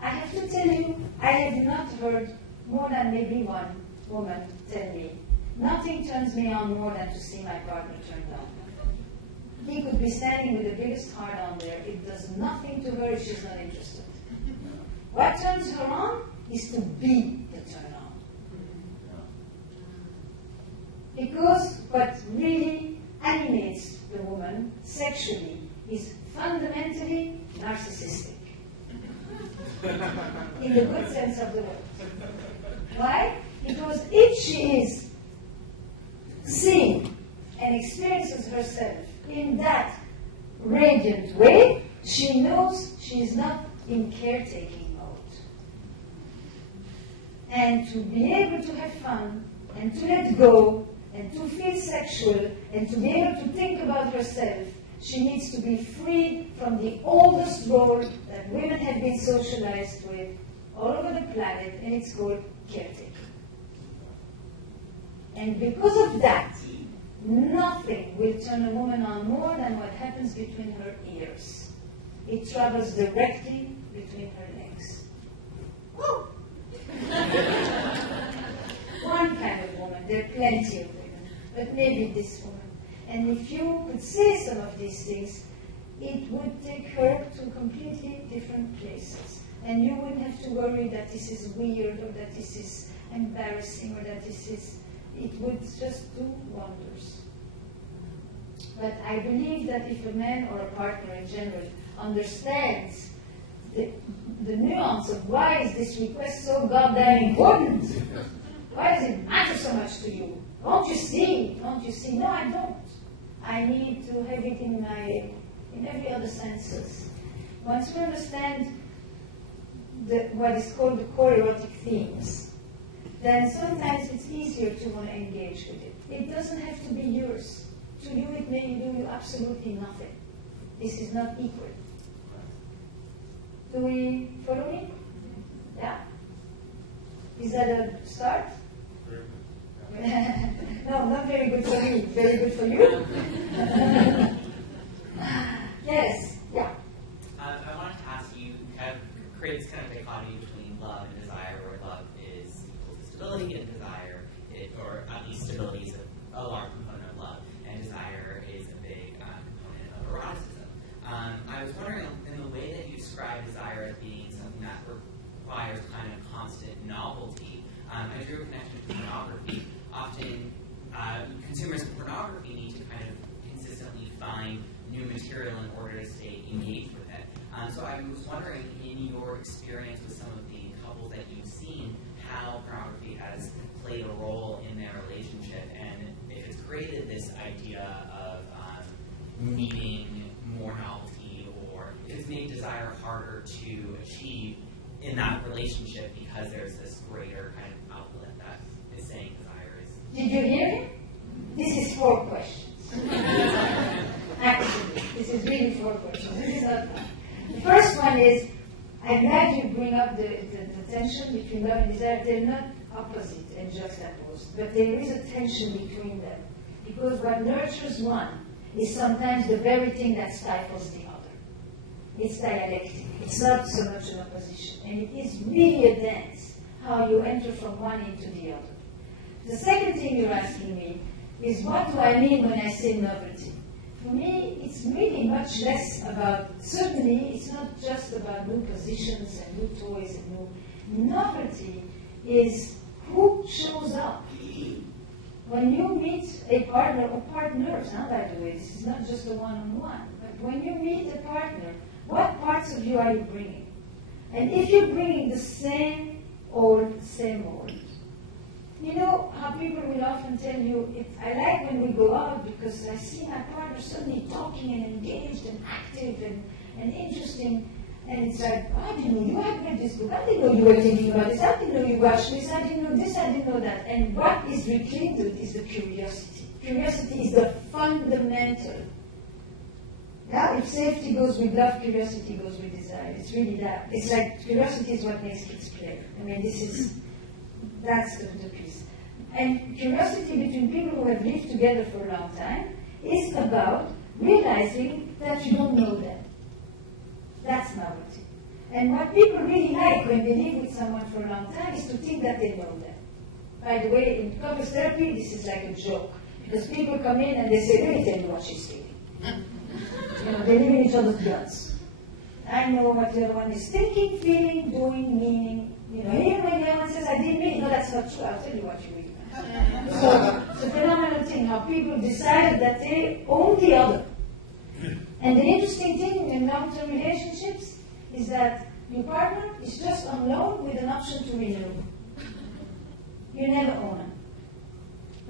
I have to tell you, I have not heard more than maybe one woman tell me, nothing turns me on more than to see my partner turned on. He could be standing with the biggest heart on there. It does nothing to her if she's not interested. What turns her on is to be the turn on. Because what really animates the woman sexually is fundamentally narcissistic. In the good sense of the word. Why? Because if she is seeing and experiences herself in that radiant way, she knows she is not in caretaking mode. And to be able to have fun, and to let go, and to feel sexual, and to be able to think about herself, she needs to be freed from the oldest role that women have been socialized with all over the planet, and it's called caretaking. And because of that, nothing will turn a woman on more than what happens between her ears. It travels directly between her legs. Woo! One kind of woman. There are plenty of women, but maybe this woman. And if you could say some of these things, it would take her to completely different places. And you wouldn't have to worry that this is weird or that this is embarrassing or that this is, it would just do wonders. But I believe that if a man or a partner in general understands the nuance of why is this request so goddamn important? Why does it matter so much to you? Don't you see? Don't you see? No, I don't. I need to have it in every other senses. Once we understand what is called the core erotic themes, then sometimes it's easier to want to engage with it. It doesn't have to be yours. To you, it may do you absolutely nothing. This is not equal. Do we follow me? Yeah? Is that a start? Very good. Yeah. No, not very good for me. Very good for you? Yes, yeah. I wanted to ask you, kind of create this kind of dichotomy between love and desire, where love is equal to stability and desire, or at least stability is a large component of love, and desire is a big component of eroticism. I was wondering, in the way that you describe desire as being something that requires kind of constant novelty, I drew a connection to pornography. Often, consumers of pornography need to kind of consistently find new material in order to stay engaged with it. So I was wondering, in your experience with some of the couples that you've seen, how pornography has played a role in their relationship, and if it's created this idea of needing more novelty, or if it's made desire harder to achieve in that relationship because there's this greater kind of outlet that is saying desire is... Did you hear him? This is 4 questions. Actually, this is really 4 questions. This is not fun. The first one is, I'm glad you bring up the tension between love and desire. They're not opposite and juxtaposed, but there is a tension between them. Because what nurtures one is sometimes the very thing that stifles the other. It's dialectic. It's not so much an opposition. And it is really a dance, how you enter from one into the other. The second thing you're asking me is, what do I mean when I say novelty? For me, it's really much less about, certainly, it's not just about new positions and new toys and new. Novelty is who shows up. When you meet a partner, or partners, by the way, this is not just a one-on-one, but when you meet a partner, what parts of you are you bringing? And if you're bringing the same old, you know how people will often tell you, I like when we go out because I see my partner suddenly talking and engaged and active and interesting. And it's like, oh, I didn't know you had read this book. I didn't know you were thinking about this. I didn't know you watched this. I didn't know this. I didn't know that. And what is rekindled is the curiosity. Curiosity is the fundamental. Now, if safety goes with love, curiosity goes with desire. It's really that. It's like curiosity is what makes kids play. I mean, that's the piece. And curiosity between people who have lived together for a long time is about realizing that you don't know them. That's novelty. And what people really like when they live with someone for a long time is to think that they know them. By the way, in couples therapy, this is like a joke. Because people come in and they say, let me tell you what she's thinking. They live in each other's guts. I know what the other one is thinking, feeling, doing, meaning. Even when the other one says, I didn't mean it, no, that's not true. I'll tell you what you mean. So it's a phenomenal thing how people decided that they own the other. And the interesting thing in long-term relationships is that your partner is just on loan with an option to renew. You never own them.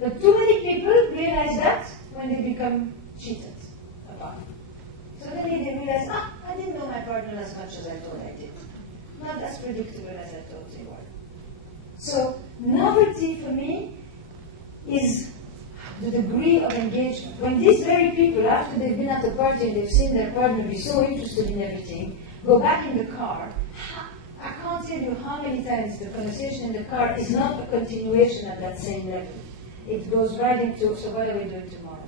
But too many people realize that when they become cheated upon. Suddenly they realize, I didn't know my partner as much as I thought I did. Not as predictable as I thought they were. So novelty for me is the degree of engagement. When these very people, after they've been at the party and they've seen their partner be so interested in everything, go back in the car, I can't tell you how many times the conversation in the car is not a continuation at that same level. It goes right into, so what are we doing tomorrow?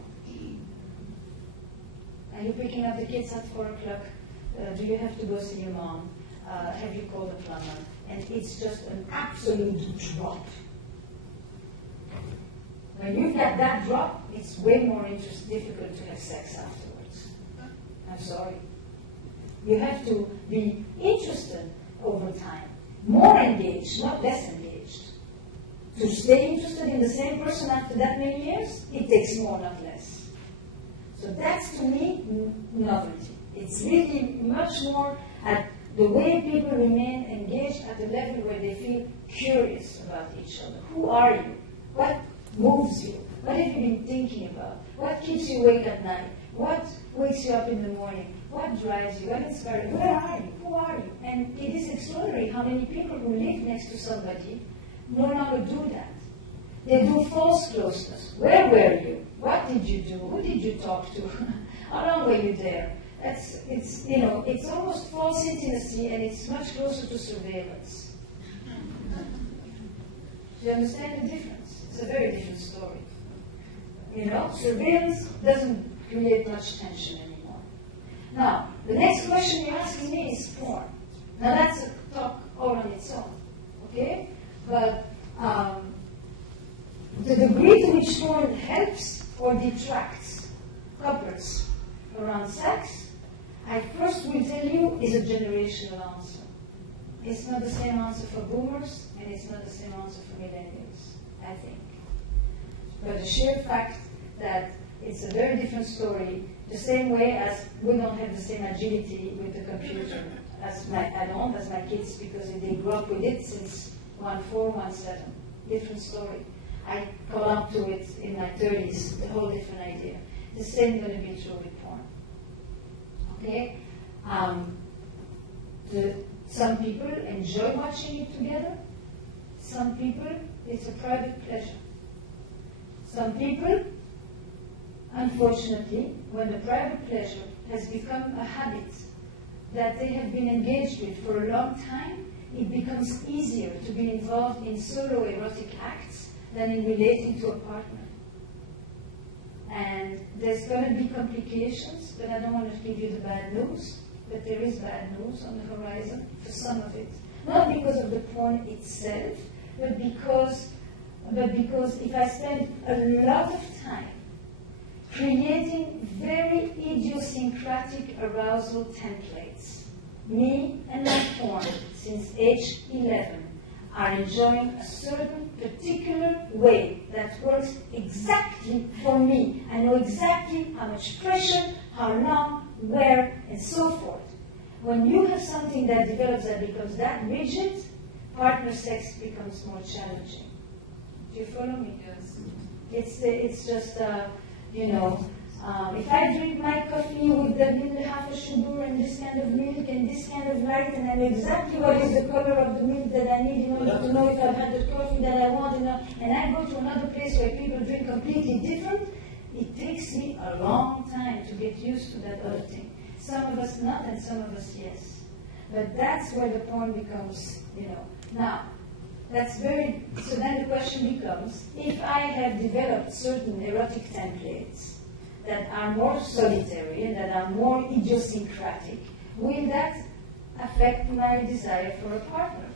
Are you picking up the kids at 4 o'clock? Do you have to go see your mom? Have you called the plumber? And it's just an absolute drop. When you've got that drop, it's way more difficult to have sex afterwards. I'm sorry. You have to be interested over time, more engaged, not less engaged. To stay interested in the same person after that many years, it takes more, not less. So that's, to me, novelty. It's really much more at the way people remain engaged at a level where they feel curious about each other. Who are you? What moves you? What have you been thinking about? What keeps you awake at night? What wakes you up in the morning? What drives you? What inspires you? Where are you? Who are you? And it is extraordinary how many people who live next to somebody no longer do that. They do false closeness. Where were you? What did you do? Who did you talk to? How long were you there? It's almost false intimacy, and it's much closer to surveillance. Do you understand the difference? It's a very different story. Surveillance doesn't create much tension anymore. Now, the next question you're asking me is porn. Now, that's a talk all on its own, okay? But the degree to which porn helps or detracts couples around sex, I first will tell you, is a generational answer. It's not the same answer for boomers, and it's not the same answer for millennials, I think. But the sheer fact that it's a very different story, the same way as we don't have the same agility with the computer as my kids, because they grew up with it since 14, 17. Different story. I caught up to it in my 30s, a whole different idea. The same going to be true with porn. Okay? Some people enjoy watching it together. Some people, it's a private pleasure. Some people, unfortunately, when the private pleasure has become a habit that they have been engaged with for a long time, it becomes easier to be involved in solo erotic acts than in relating to a partner. And there's going to be complications, but I don't want to give you the bad news, but there is bad news on the horizon for some of it. Not because of the porn itself, but because if I spend a lot of time creating very idiosyncratic arousal templates, me and my porn, since age 11, are enjoying a certain particular way that works exactly for me. I know exactly how much pressure, how long, where, and so forth. When you have something that develops that becomes that rigid, partner sex becomes more challenging. Do you follow me? Yes. It's just, if I drink my coffee with the little half a sugar and this kind of milk and this kind of light, and I know exactly what is the color of the milk that I need in order to know if I've had the coffee that I want, and I go to another place where people drink completely different, it takes me a long time to get used to that other thing. Some of us not, and some of us yes. But that's where the porn becomes, Now, so then the question becomes, if I have developed certain erotic templates that are more solitary and that are more idiosyncratic, will that affect my desire for a partner?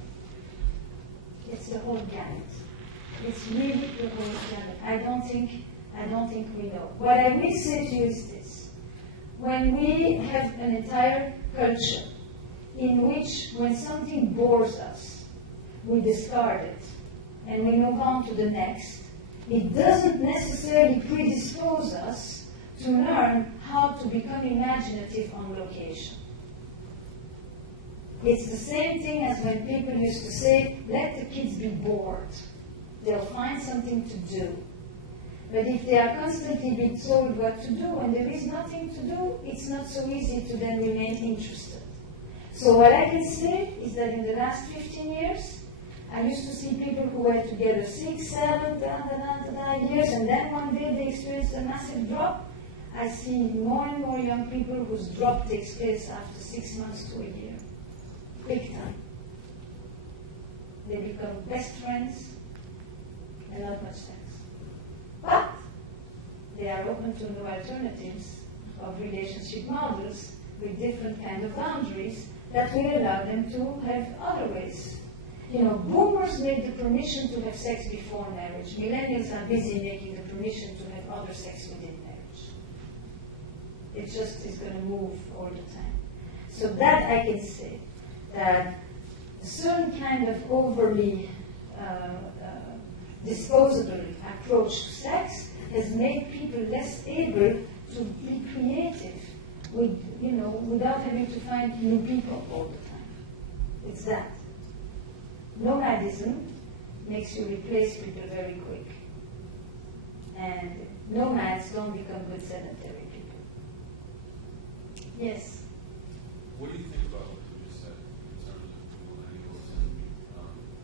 It's the whole gamut. It's really the whole gamut. I don't think we know. What I will say to you is this. When we have an entire culture in which when something bores us, we discard it and we move on to the next, it doesn't necessarily predispose us to learn how to become imaginative on location. It's the same thing as when people used to say, let the kids be bored. They'll find something to do. But if they are constantly being told what to do and there is nothing to do, it's not so easy to then remain interested. So what I can say is that in the last 15 years, I used to see people who were together 6, 7, 9 years, and then one day they experienced a massive drop. I see more and more young people whose drop takes place after 6 months to a year. Quick time. They become best friends and not much sex. But they are open to new alternatives of relationship models with different kind of boundaries that will allow them to have other ways. Boomers make the permission to have sex before marriage. Millennials are busy making the permission to have other sex within marriage. It just is going to move all the time. So that I can say, that a certain kind of overly disposable approach to sex has made people less able to be creative without having to find new people all the time. It's that. Nomadism makes you replace people very quick. And nomads don't become good sedentary people. Yes? What do you think about what you just said in terms of millennials and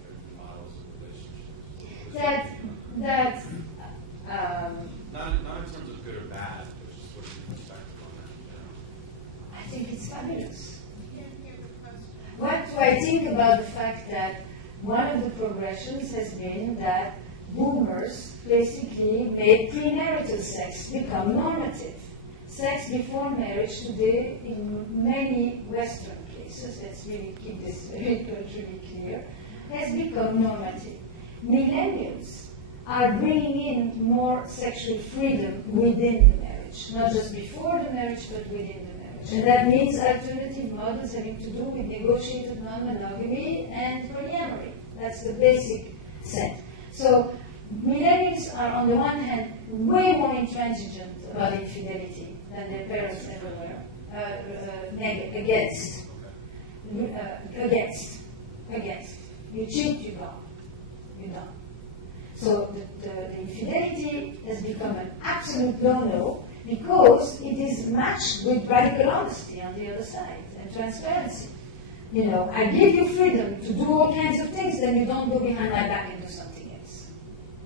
their models of relationships? Not in terms of good or bad, but just what's your perspective on that in general? I think it's fabulous. You can't hear the question. What do I think about the fact that one of the progressions has been that boomers basically made premarital sex become normative. Sex before marriage today in many Western places, let's really keep this very culturally clear, has become normative. Millennials are bringing in more sexual freedom within the marriage, not just before the marriage, but within the marriage. And that means alternative models having to do with negotiated non-monogamy and polyamory. That's the basic set. So millennials are, on the one hand, way more intransigent about infidelity than their parents ever were. Against. You cheat, you don't. So the infidelity has become an absolute no-no because it is matched with radical honesty on the other side and transparency. I give you freedom to do all kinds of things, then you don't go behind my back and do something else.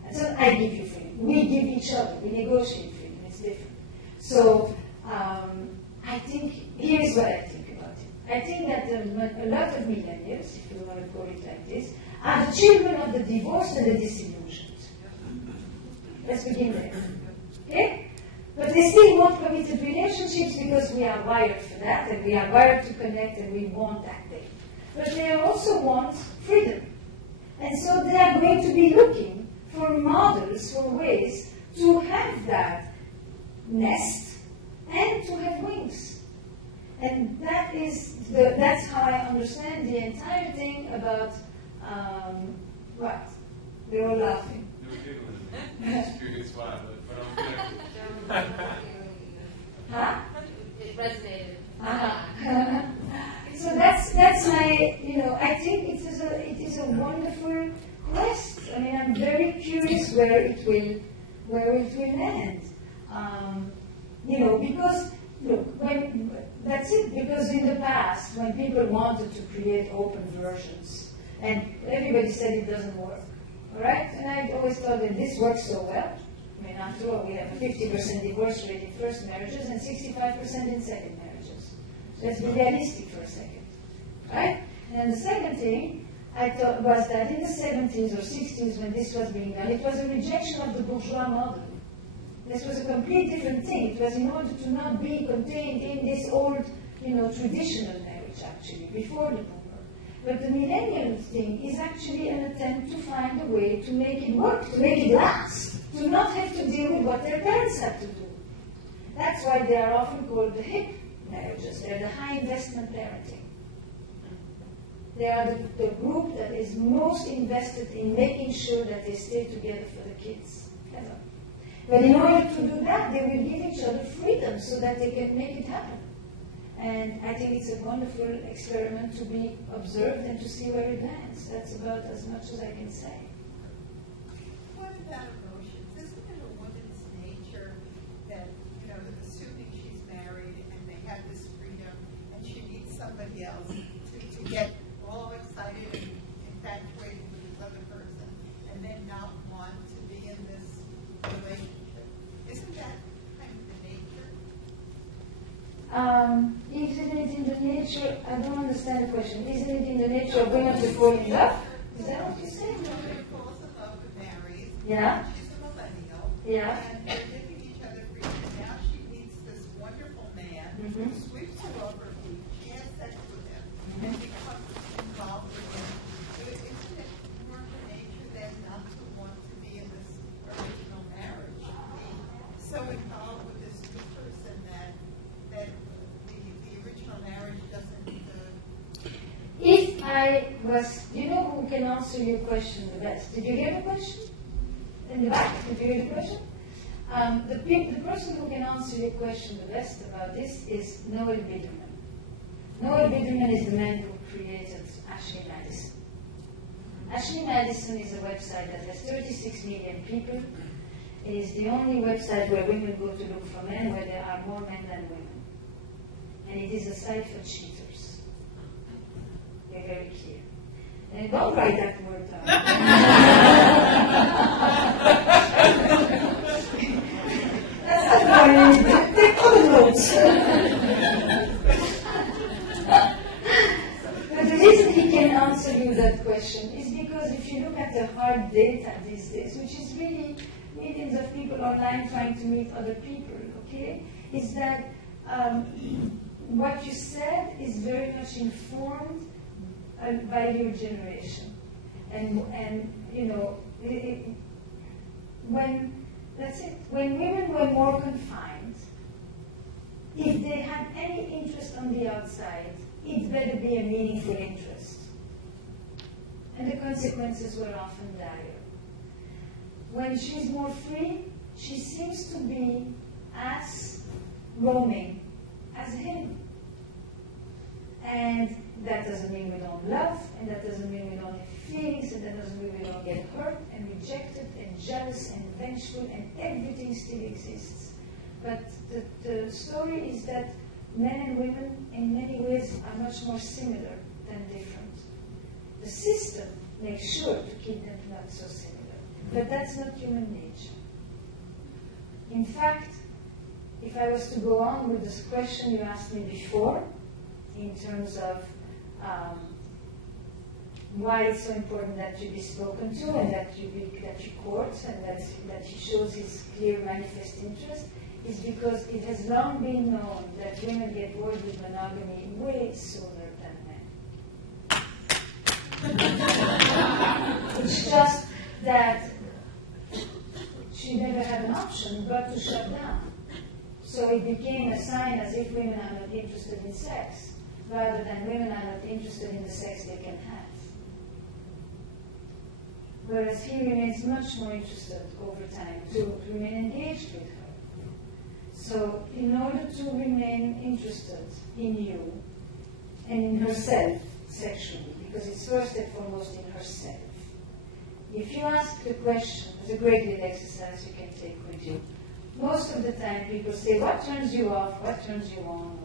And so I give you freedom. We give each other. We negotiate freedom. It's different. So I think, here's what I think about it. I think that a lot of millennials, if you want to call it like this, are the children of the divorced and the disillusioned. Let's begin there. Okay? But they still want committed relationships because we are wired for that, and we are wired to connect, and we want that thing. But they also want freedom. And so they are going to be looking for models, for ways to have that nest and to have wings. And that's how I understand the entire thing about what? They're all laughing. You were giggling. I'm just curious why, but I'm clear. Huh? It resonated. So that's my, I think it is a wonderful quest. I mean, I'm very curious where it will land. Because look, that's it. Because in the past, when people wanted to create open versions, and everybody said it doesn't work, all right? And I always thought that this works so well. I mean, after all, we have a 50% divorce rate in first marriages and 65% in second marriages. So let's be realistic for a second, right? And the second thing I thought was that in the 70s or 60s, when this was being done, it was a rejection of the bourgeois model. This was a complete different thing. It was in order to not be contained in this old, traditional marriage, actually, before the boomer. But the millennial thing is actually an attempt to find a way to make it work, to make it last, to not have to deal with what their parents have to do. That's why they are often called the hip marriages. They're the high investment parenting. They are the group that is most invested in making sure that they stay together for the kids. Ever. But in order to do that, they will give each other freedom so that they can make it happen. And I think it's a wonderful experiment to be observed and to see where it lands. That's about as much as I can say. What about emotions? Isn't it a woman's nature that, assuming she's married and they have this freedom and she meets somebody else to get all excited and infatuated with this other person and then not want to be in this relationship? Isn't that kind of the nature? Isn't it in the nature, I don't understand the question, isn't it in the nature of women to fall in love? Is that what you said? She falls in love with Mary. Yeah. She's a millennial. Yeah. And they're giving each other freedom. And now she meets this wonderful man who sweeps her over her feet. She has sex with him and becomes involved with him. Isn't you know who can answer your question the best? Did you hear the question? In the back, did you hear the question? The person who can answer your question the best about this is Noel Biderman. Noel Biderman is the man who created Ashley Madison. Ashley Madison is a website that has 36 million people. It is the only website where women go to look for men, where there are more men than women. And it is a site for cheaters. They're very clear. And don't write that word down. That's not funny. Take all the notes. But the reason he can answer you that question is because if you look at the hard data these days, which is really millions of people online trying to meet other people, okay, is that what you said is very much informed by your generation. And you know, when women were more confined, if they had any interest on the outside, it better be a meaningful interest. And the consequences were often dire. When she's more free, she seems to be as roaming as him. And that doesn't mean we don't love, and that doesn't mean we don't have feelings, and that doesn't mean we don't get hurt and rejected and jealous and vengeful, and everything still exists. But the story is that men and women in many ways are much more similar than different. The system makes sure to keep them not so similar. But that's not human nature. In fact, if I was to go on with this question you asked me before, in terms of why it's so important that you be spoken to and that you court and that he shows his clear manifest interest, is because it has long been known that women get bored with monogamy way sooner than men. It's just that she never had an option but to shut down. So it became a sign as if women are not interested in sex, rather than women are not interested in the sex they can have. Whereas he remains much more interested over time to remain engaged with her. So in order to remain interested in you and in herself sexually, because it's first and foremost in herself, if you ask the question, it's a great little exercise you can take with you. Most of the time people say, what turns you off, what turns you on?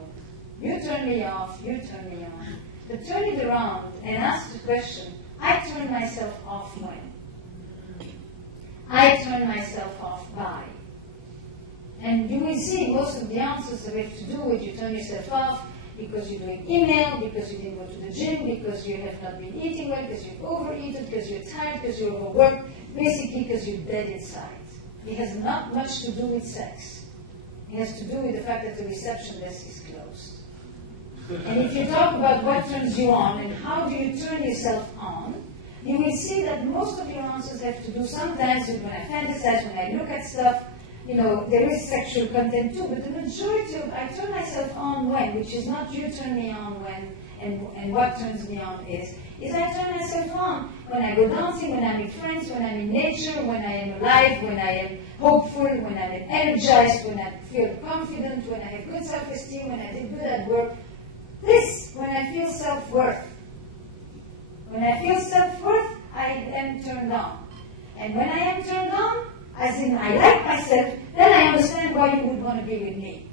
You turn me off, you turn me on. But turn it around and ask the question, I turn myself off when? I turn myself off by. And you will see most of the answers have to do with you turn yourself off because you're doing email, because you didn't go to the gym, because you have not been eating well, because you've overeaten, because you're tired, because you're overworked, basically because you're dead inside. It has not much to do with sex. It has to do with the fact that the reception desk is closed. And if you talk about what turns you on and how do you turn yourself on, you will see that most of your answers have to do sometimes with when I fantasize, when I look at stuff, you know, there is sexual content too, but the majority of I turn myself on when, which is not you turn me on when, and what turns me on is I turn myself on when I go dancing, when I'm with friends, when I'm in nature, when I am alive, when I am hopeful, when I'm energized, when I feel confident, when I have good self-esteem, when I did good at work. This, when I feel self-worth. When I feel self-worth, I am turned on. And when I am turned on, as in I like myself, then I understand why you would want to be with me.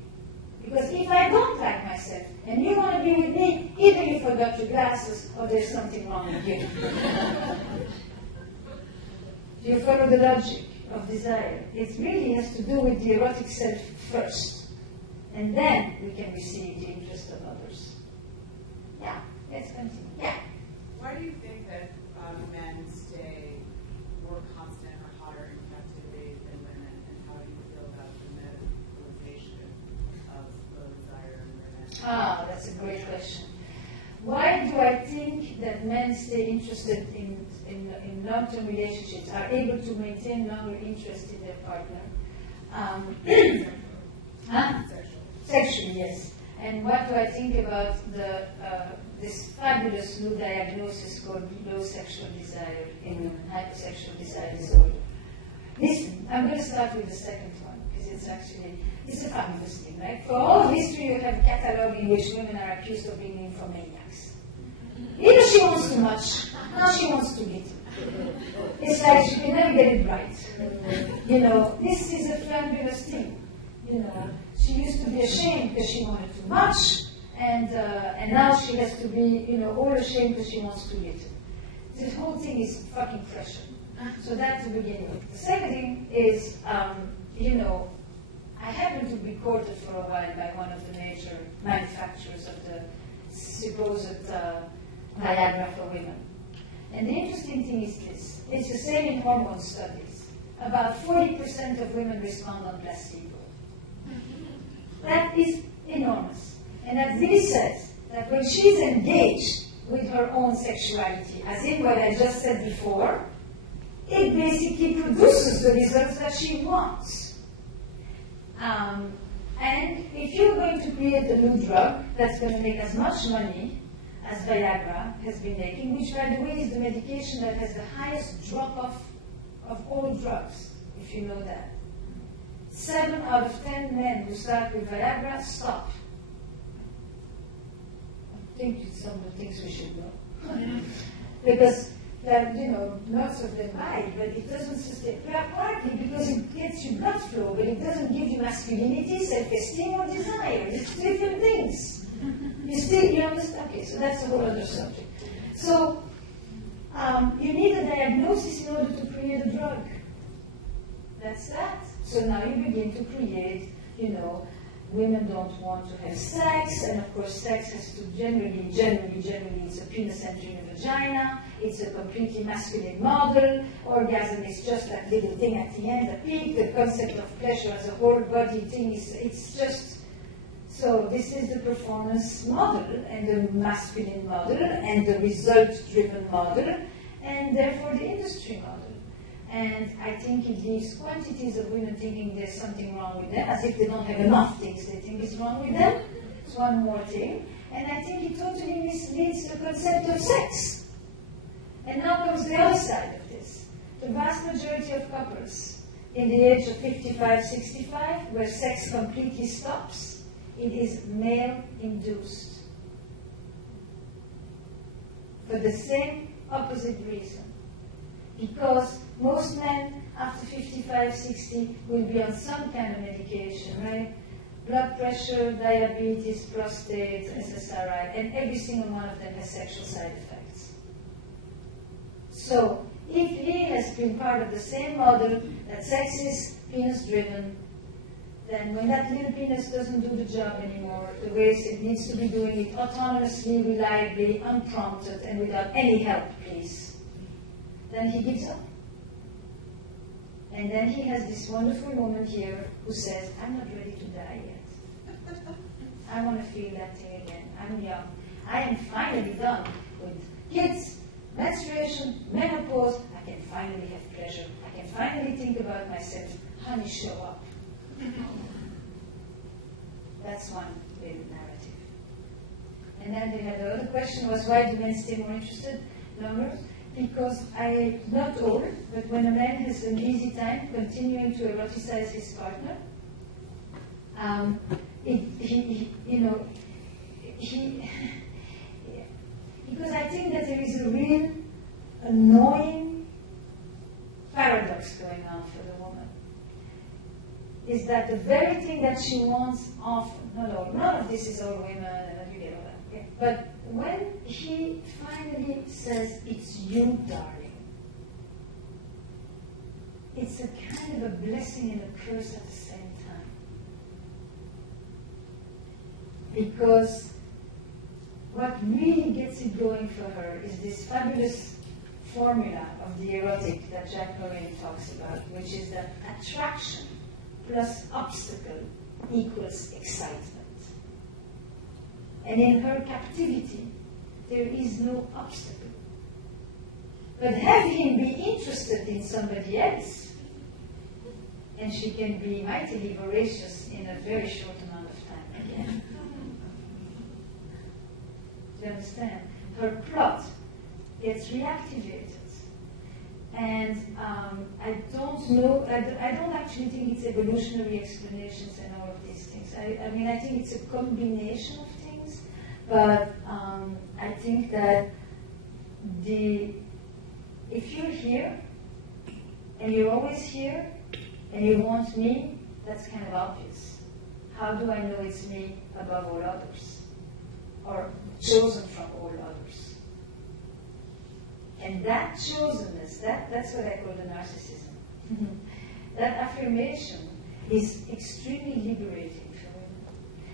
Because if I don't like myself, and you want to be with me, either you forgot your glasses, or there's something wrong with you. You follow the logic of desire. It really has to do with the erotic self first. And then we can receive the interest of others. Yeah, let's continue. Yeah. Why do you think that men stay more constant or hotter in captivity than women? And how do you feel about the medicalization of low desire in women? Ah, that's a great question. Why do I think that men stay interested in long-term relationships, are able to maintain longer interest in their partner? Sexually, yes. And what do I think about this fabulous new diagnosis called low sexual desire in women, hypersexual desire disorder? I'm going to start with the second one, because it's a fabulous thing, right? For all of history, you have a catalog in which women are accused of being nymphomaniacs. Either she wants too much, now she wants too little. It's like she can never get it right. This is a fabulous thing. She used to be ashamed because she wanted too much, and now she has to be, all ashamed because she wants too little. This whole thing is fucking pressure. So that's the beginning. The second thing is, I happened to be courted for a while by one of the major manufacturers of the supposed Viagra for women. And the interesting thing is this. It's the same in hormone studies. About 40% of women respond on placebo. That is enormous. And that really says that when she's engaged with her own sexuality, as in what I just said before, it basically produces the results that she wants. And if you're going to create a new drug that's going to make as much money as Viagra has been making, which, by the way, is the medication that has the highest drop-off of all drugs, if you know that. 7 out of 10 men who start with Viagra stop. I think it's some of the things we should know. Because that, lots of them buy, but it doesn't sustain. Partly because it gets you blood flow, but it doesn't give you masculinity, self-esteem, or desire. It's different things. You understand? Okay, so that's a whole other subject. So, you need a diagnosis in order to create a drug. That's that. So now you begin to create, women don't want to have sex, and of course sex has to generally, it's a penis entering a vagina, it's a completely masculine model, orgasm is just that little thing at the end, a peak, the concept of pleasure as a whole body thing, it's just, so this is the performance model, and the masculine model, and the result-driven model, and therefore the industry model. And I think it leaves quantities of women thinking there's something wrong with them, as if they don't have enough things they think is wrong with them. It's one more thing. And I think it totally misleads the concept of sex. And now comes the other side of this. The vast majority of couples in the age of 55, 65, where sex completely stops, it is male-induced. For the same opposite reason. Because most men after 55, 60 will be on some kind of medication, right? Blood pressure, diabetes, prostate, SSRI, and every single one of them has sexual side effects. So, if he has been part of the same model that sex is penis-driven, then when that little penis doesn't do the job anymore, the ways it needs to be doing it autonomously, reliably, unprompted, and without any help, please, then he gives up. And then he has this wonderful woman here who says, I'm not ready to die yet. I want to feel that thing again. I'm young. I am finally done with kids, menstruation, menopause. I can finally have pleasure. I can finally think about myself. Honey, show up. That's one little narrative. And then the other question was, why do men stay more interested? Numbers. Because not all, but when a man has an easy time continuing to eroticize his partner, because I think that there is a real annoying paradox going on for the woman. Is that the very thing that she wants often, none of this is all women, and you get all that. Yeah. But when he finally says, it's you, darling, it's a kind of a blessing and a curse at the same time. Because what really gets it going for her is this fabulous formula of the erotic that Jack Lorraine talks about, which is that attraction plus obstacle equals excitement. And in her captivity, there is no obstacle. But have him be interested in somebody else, and she can be mightily voracious in a very short amount of time again. You understand? Her plot gets reactivated. And I don't know, I don't actually think it's evolutionary explanations and all of these things. I mean, I think it's a combination of things, but I think that if you're here, and you're always here, and you want me, that's kind of obvious. How do I know it's me above all others? Or chosen from all others? And that chosenness, that's what I call the narcissism. That affirmation is extremely liberating for me.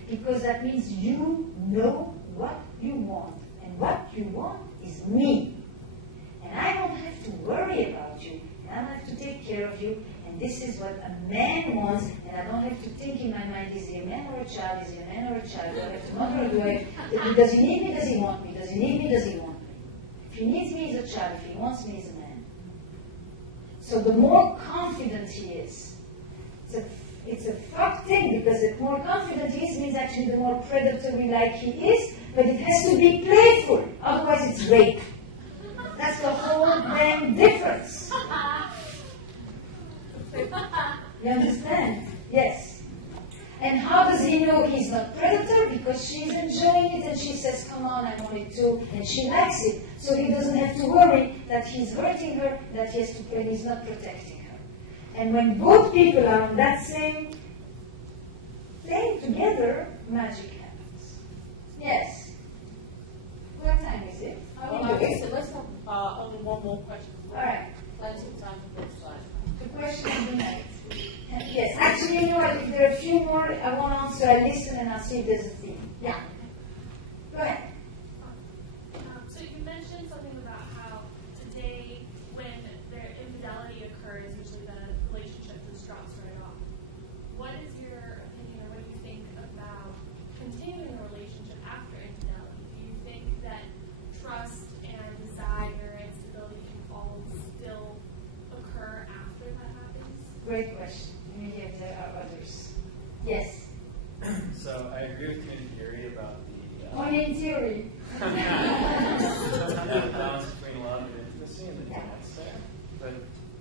Because that means you know what you want. And what you want is me. And I don't have to worry about you. And I don't have to take care of you. And this is what a man wants. And I don't have to think in my mind, is he a man or a child? Is he a man or a child? Do I have to mother or do I? Does he need me? Does he want me? Does he need me? Does he want me? If he needs me, he's a child. If he wants me, he's a man. So the more confident he is, it's a fucked thing, because the more confident he is means actually the more predatory-like he is, but it has to be playful. Otherwise, it's rape. That's the whole damn difference. You understand? Yes. And how does he know he's not predator? Because she's enjoying it and she says, come on, I want it too, and she likes it. So he doesn't have to worry that he's hurting her, that he has to play, he's not protecting her. And when both people are on that same plane together, magic happens. Yes. What time is it? So let's have only one more question. All right. Plenty of time for both sides. The question of the night. Yes, actually, you know what? If there are a few more I won't answer, I'll listen and I'll see if there's a theme. Yeah. Go ahead. So you mentioned something about how today, when their infidelity occurs, usually the relationship just drops right off. What is your opinion, or what do you think about continuing a relationship after infidelity? Do you think that trust and desire and stability can all still occur after that happens? Great question. Let me hear if there are others. Yes. So I agree with you in theory about the Only in theory. the balance between love and intimacy and the dance there. But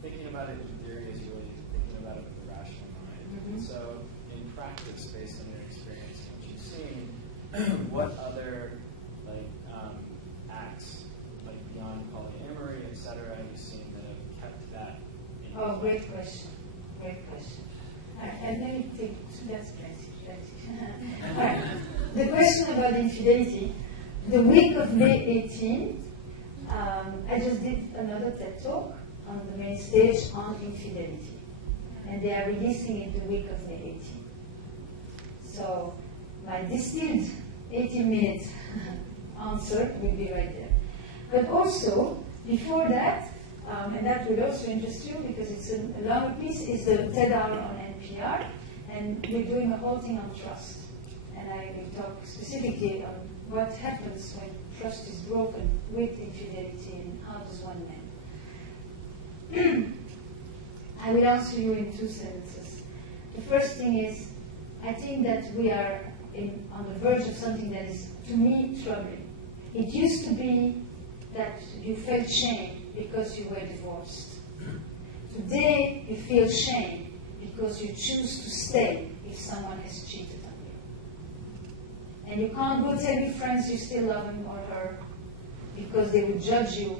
thinking about it in theory is really thinking about it with a rational mind. Mm-hmm. So in practice, based on your experience and what you've seen, what other acts, like beyond polyamory, etc., have you seen that have kept that in Oh, great question. Great question. And let me take that's plenty. All right. The question about infidelity. The week of May 18th, I just did another TED Talk on the main stage on infidelity. And they are releasing it the week of May 18th. So my distilled 18-minute answer will be right there. But also, before that, and that will also interest you because it's a longer piece, is the TED Hour on NPR. And we're doing a whole thing on trust. And I will talk specifically on what happens when trust is broken with infidelity and how does one mend. I will answer you in 2 sentences. The first thing is, I think that we are on the verge of something that is, to me, troubling. It used to be that you felt shame because you were divorced. Today, you feel shame because you choose to stay if someone has cheated on you. And you can't go tell your friends you still love him or her because they will judge you.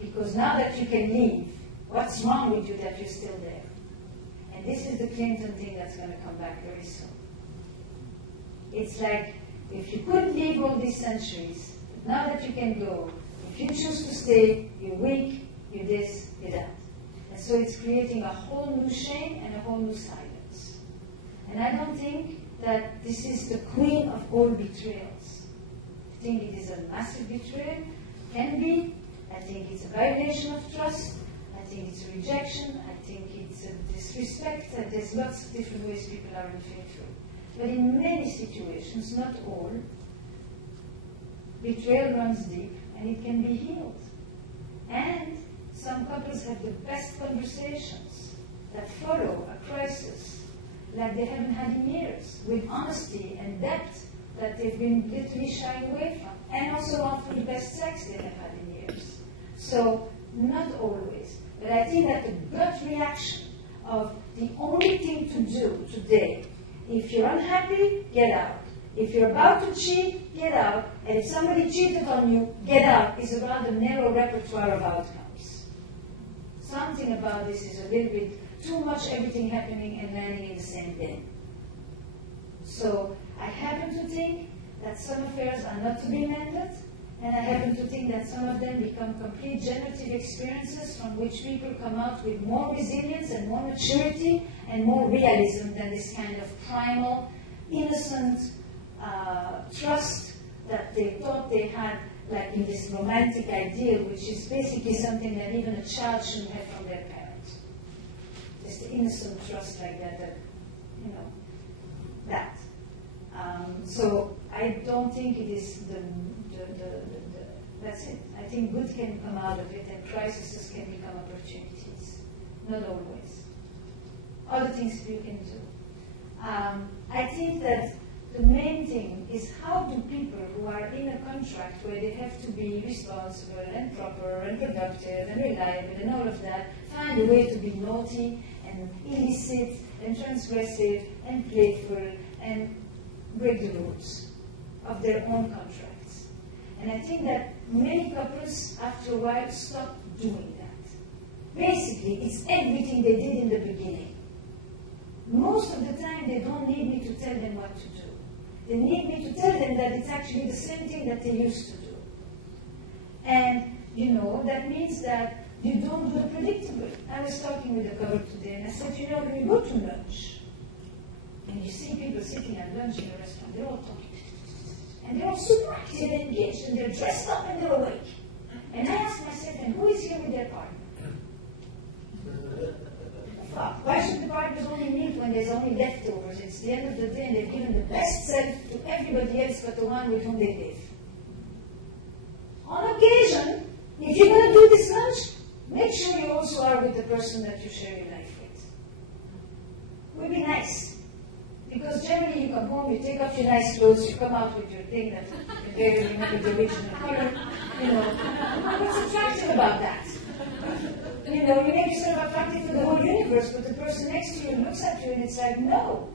Because now that you can leave, what's wrong with you that you're still there? And this is the Clinton thing that's going to come back very soon. It's like, if you couldn't leave all these centuries, now that you can go, if you choose to stay, you're weak, you're this, you're that. And so it's creating a whole new shame and a whole new silence. And I don't think that this is the queen of all betrayals. I think it is a massive betrayal, can be. I think it's a violation of trust. I think it's a rejection. I think it's a disrespect. There's lots of different ways people are unfaithful. But in many situations, not all, betrayal runs deep and it can be healed. And some couples have the best conversations that follow a crisis like they haven't had in years, with honesty and depth that they've been literally shying away from. And also So, not always. But I think that the gut reaction of the only thing to do today, if you're unhappy, get out. If you're about to cheat, get out. And if somebody cheated on you, get out, is a rather narrow repertoire of outcomes. Something about this is a little bit too much everything happening and landing in the same bin. So I happen to think that some affairs are not to be mended, and I happen to think that some of them become complete generative experiences from which people come out with more resilience and more maturity and more realism than this kind of primal, innocent trust that they thought they had, like in this romantic ideal, which is basically something that even a child shouldn't have from their parents. Just the innocent trust like that, that. So I don't think it is that's it. I think good can come out of it and crises can become opportunities. Not always. Other things you can do. I think that the main thing is how do people who are in a contract where they have to be responsible and proper and productive and reliable and all of that, find a way to be naughty and illicit and transgressive and playful and break the rules of their own contracts. And I think that many couples, after a while, stop doing that. Basically, it's everything they did in the beginning. Most of the time, they don't need me to tell them what to do. They need me to tell them that it's actually the same thing that they used to do. And, that means that you don't do the predictable. I was talking with a couple today, and I said, when you go to lunch, and you see people sitting at lunch in a restaurant, they're all talking. And they're all super active and engaged, and they're dressed up and they're awake. And I ask myself, and who is here with their partner? Why should the partners only meet when there's only leftovers? It's the end of the day and they've given the best self to everybody else but the one with whom they live. On occasion, if you're going to do this lunch, make sure you also are with the person that you share your life with. It would be nice. Because generally you come home, you take off your nice clothes, you come out with your thing that you barely remember the original here. What's attractive about that? You make yourself attractive to the whole universe, but the person next to you looks at you and it's like, no.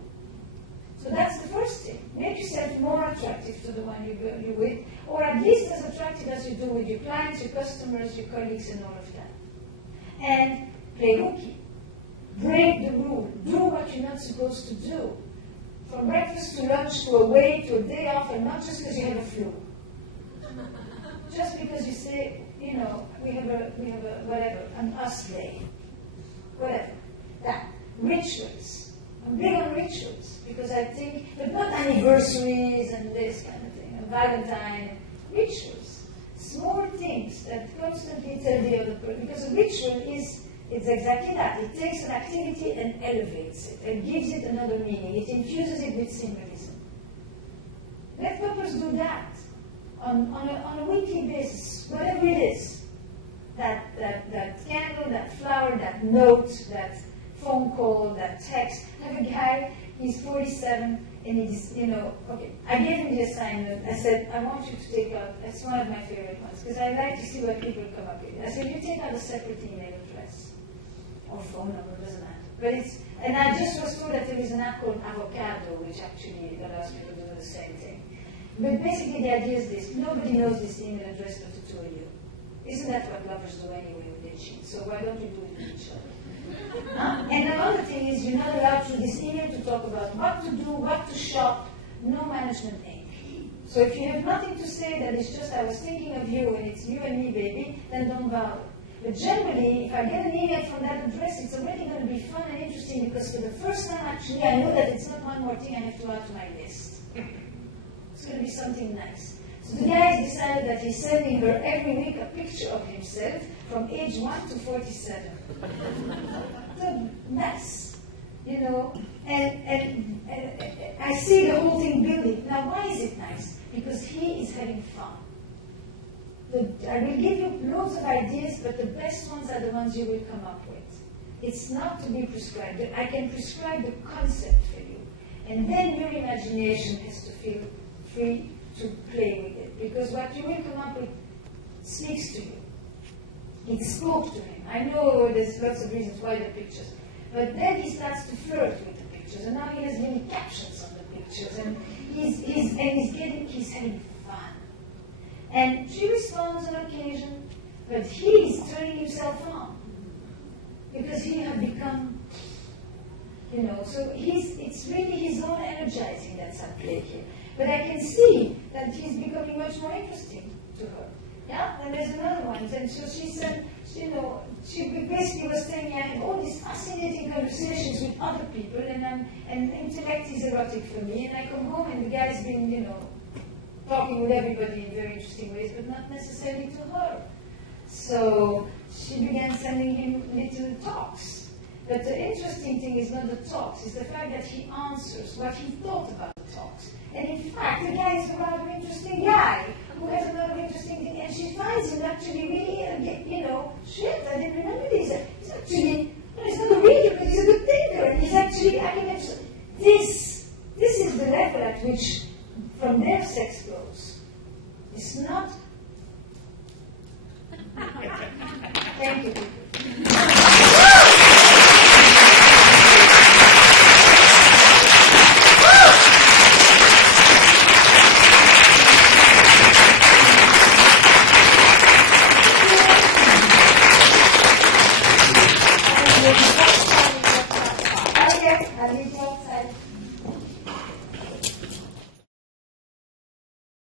So that's the first thing. Make yourself more attractive to the one you're with, or at least as attractive as you do with your clients, your customers, your colleagues, and all of that. And play hooky. Break the rule. Do what you're not supposed to do. From breakfast to lunch to away to a day off, and not just because you have a flu. Just because you say, we have a whatever, an us day. Whatever. That. Rituals. I'm big on rituals because I think, but not anniversaries and this kind of thing, and Valentine. Rituals. Small things that constantly tell the other person, because a ritual it's exactly that. It takes an activity and elevates it and gives it another meaning. It infuses it with symbolism. Let couples do that on a weekly basis, whatever it is. That candle, that flower, that note, that phone call, that text. I have a guy, he's 47, and he's, okay. I gave him the assignment. I said, I want you to take out, it's one of my favorite ones, because I like to see what people come up with. I said, you take out a separate email address. Or phone number, doesn't matter. And I just was told that there is an app called Avocado, which actually allows people to do the same thing. But basically the idea is this: nobody knows this email address but the two of you. Isn't that what lovers do anyway when they cheat? So why don't you do it with each other? And another thing is you're not allowed through this email to talk about what to do, what to shop, no management aim. So if you have nothing to say that it's just I was thinking of you and it's you and me, baby, then don't bother. But generally, if I get an email from that address, it's already going to be fun and interesting because for the first time, actually, I know that it's not one more thing I have to add to my list. It's going to be something nice. So the guy has decided that he's sending her every week a picture of himself from age 1 to 47. The mess, and I see the whole thing building. Now, why is it nice? Because he is having fun. I will give you loads of ideas, but the best ones are the ones you will come up with. It's not to be prescribed. I can prescribe the concept for you. And then your imagination has to feel free to play with it. Because what you will come up with speaks to you. It spoke to him. I know there's lots of reasons why the pictures, but then he starts to flirt with the pictures, and now he has many captions on the pictures, and he's having fun. And she responds on occasion, but he's turning himself on because he has become, so it's really his own energizing that's at play here. But I can see that he's becoming much more interesting to her. Yeah, and there's another one. And so she said, she basically was telling me I have all these fascinating conversations with other people, and intellect is erotic for me. And I come home and the guy's been, talking with everybody in very interesting ways, but not necessarily to her. So she began sending him little talks. But the interesting thing is not the talks, it's the fact that he answers what he thought about the talks. And in fact, the guy is a rather interesting guy who has a lot of interesting things, and she finds him actually really, shit, I didn't remember this. He's actually, he's not a reader, but he's a good thinker, and he's actually, this is the level at which, from their sex goes. It's not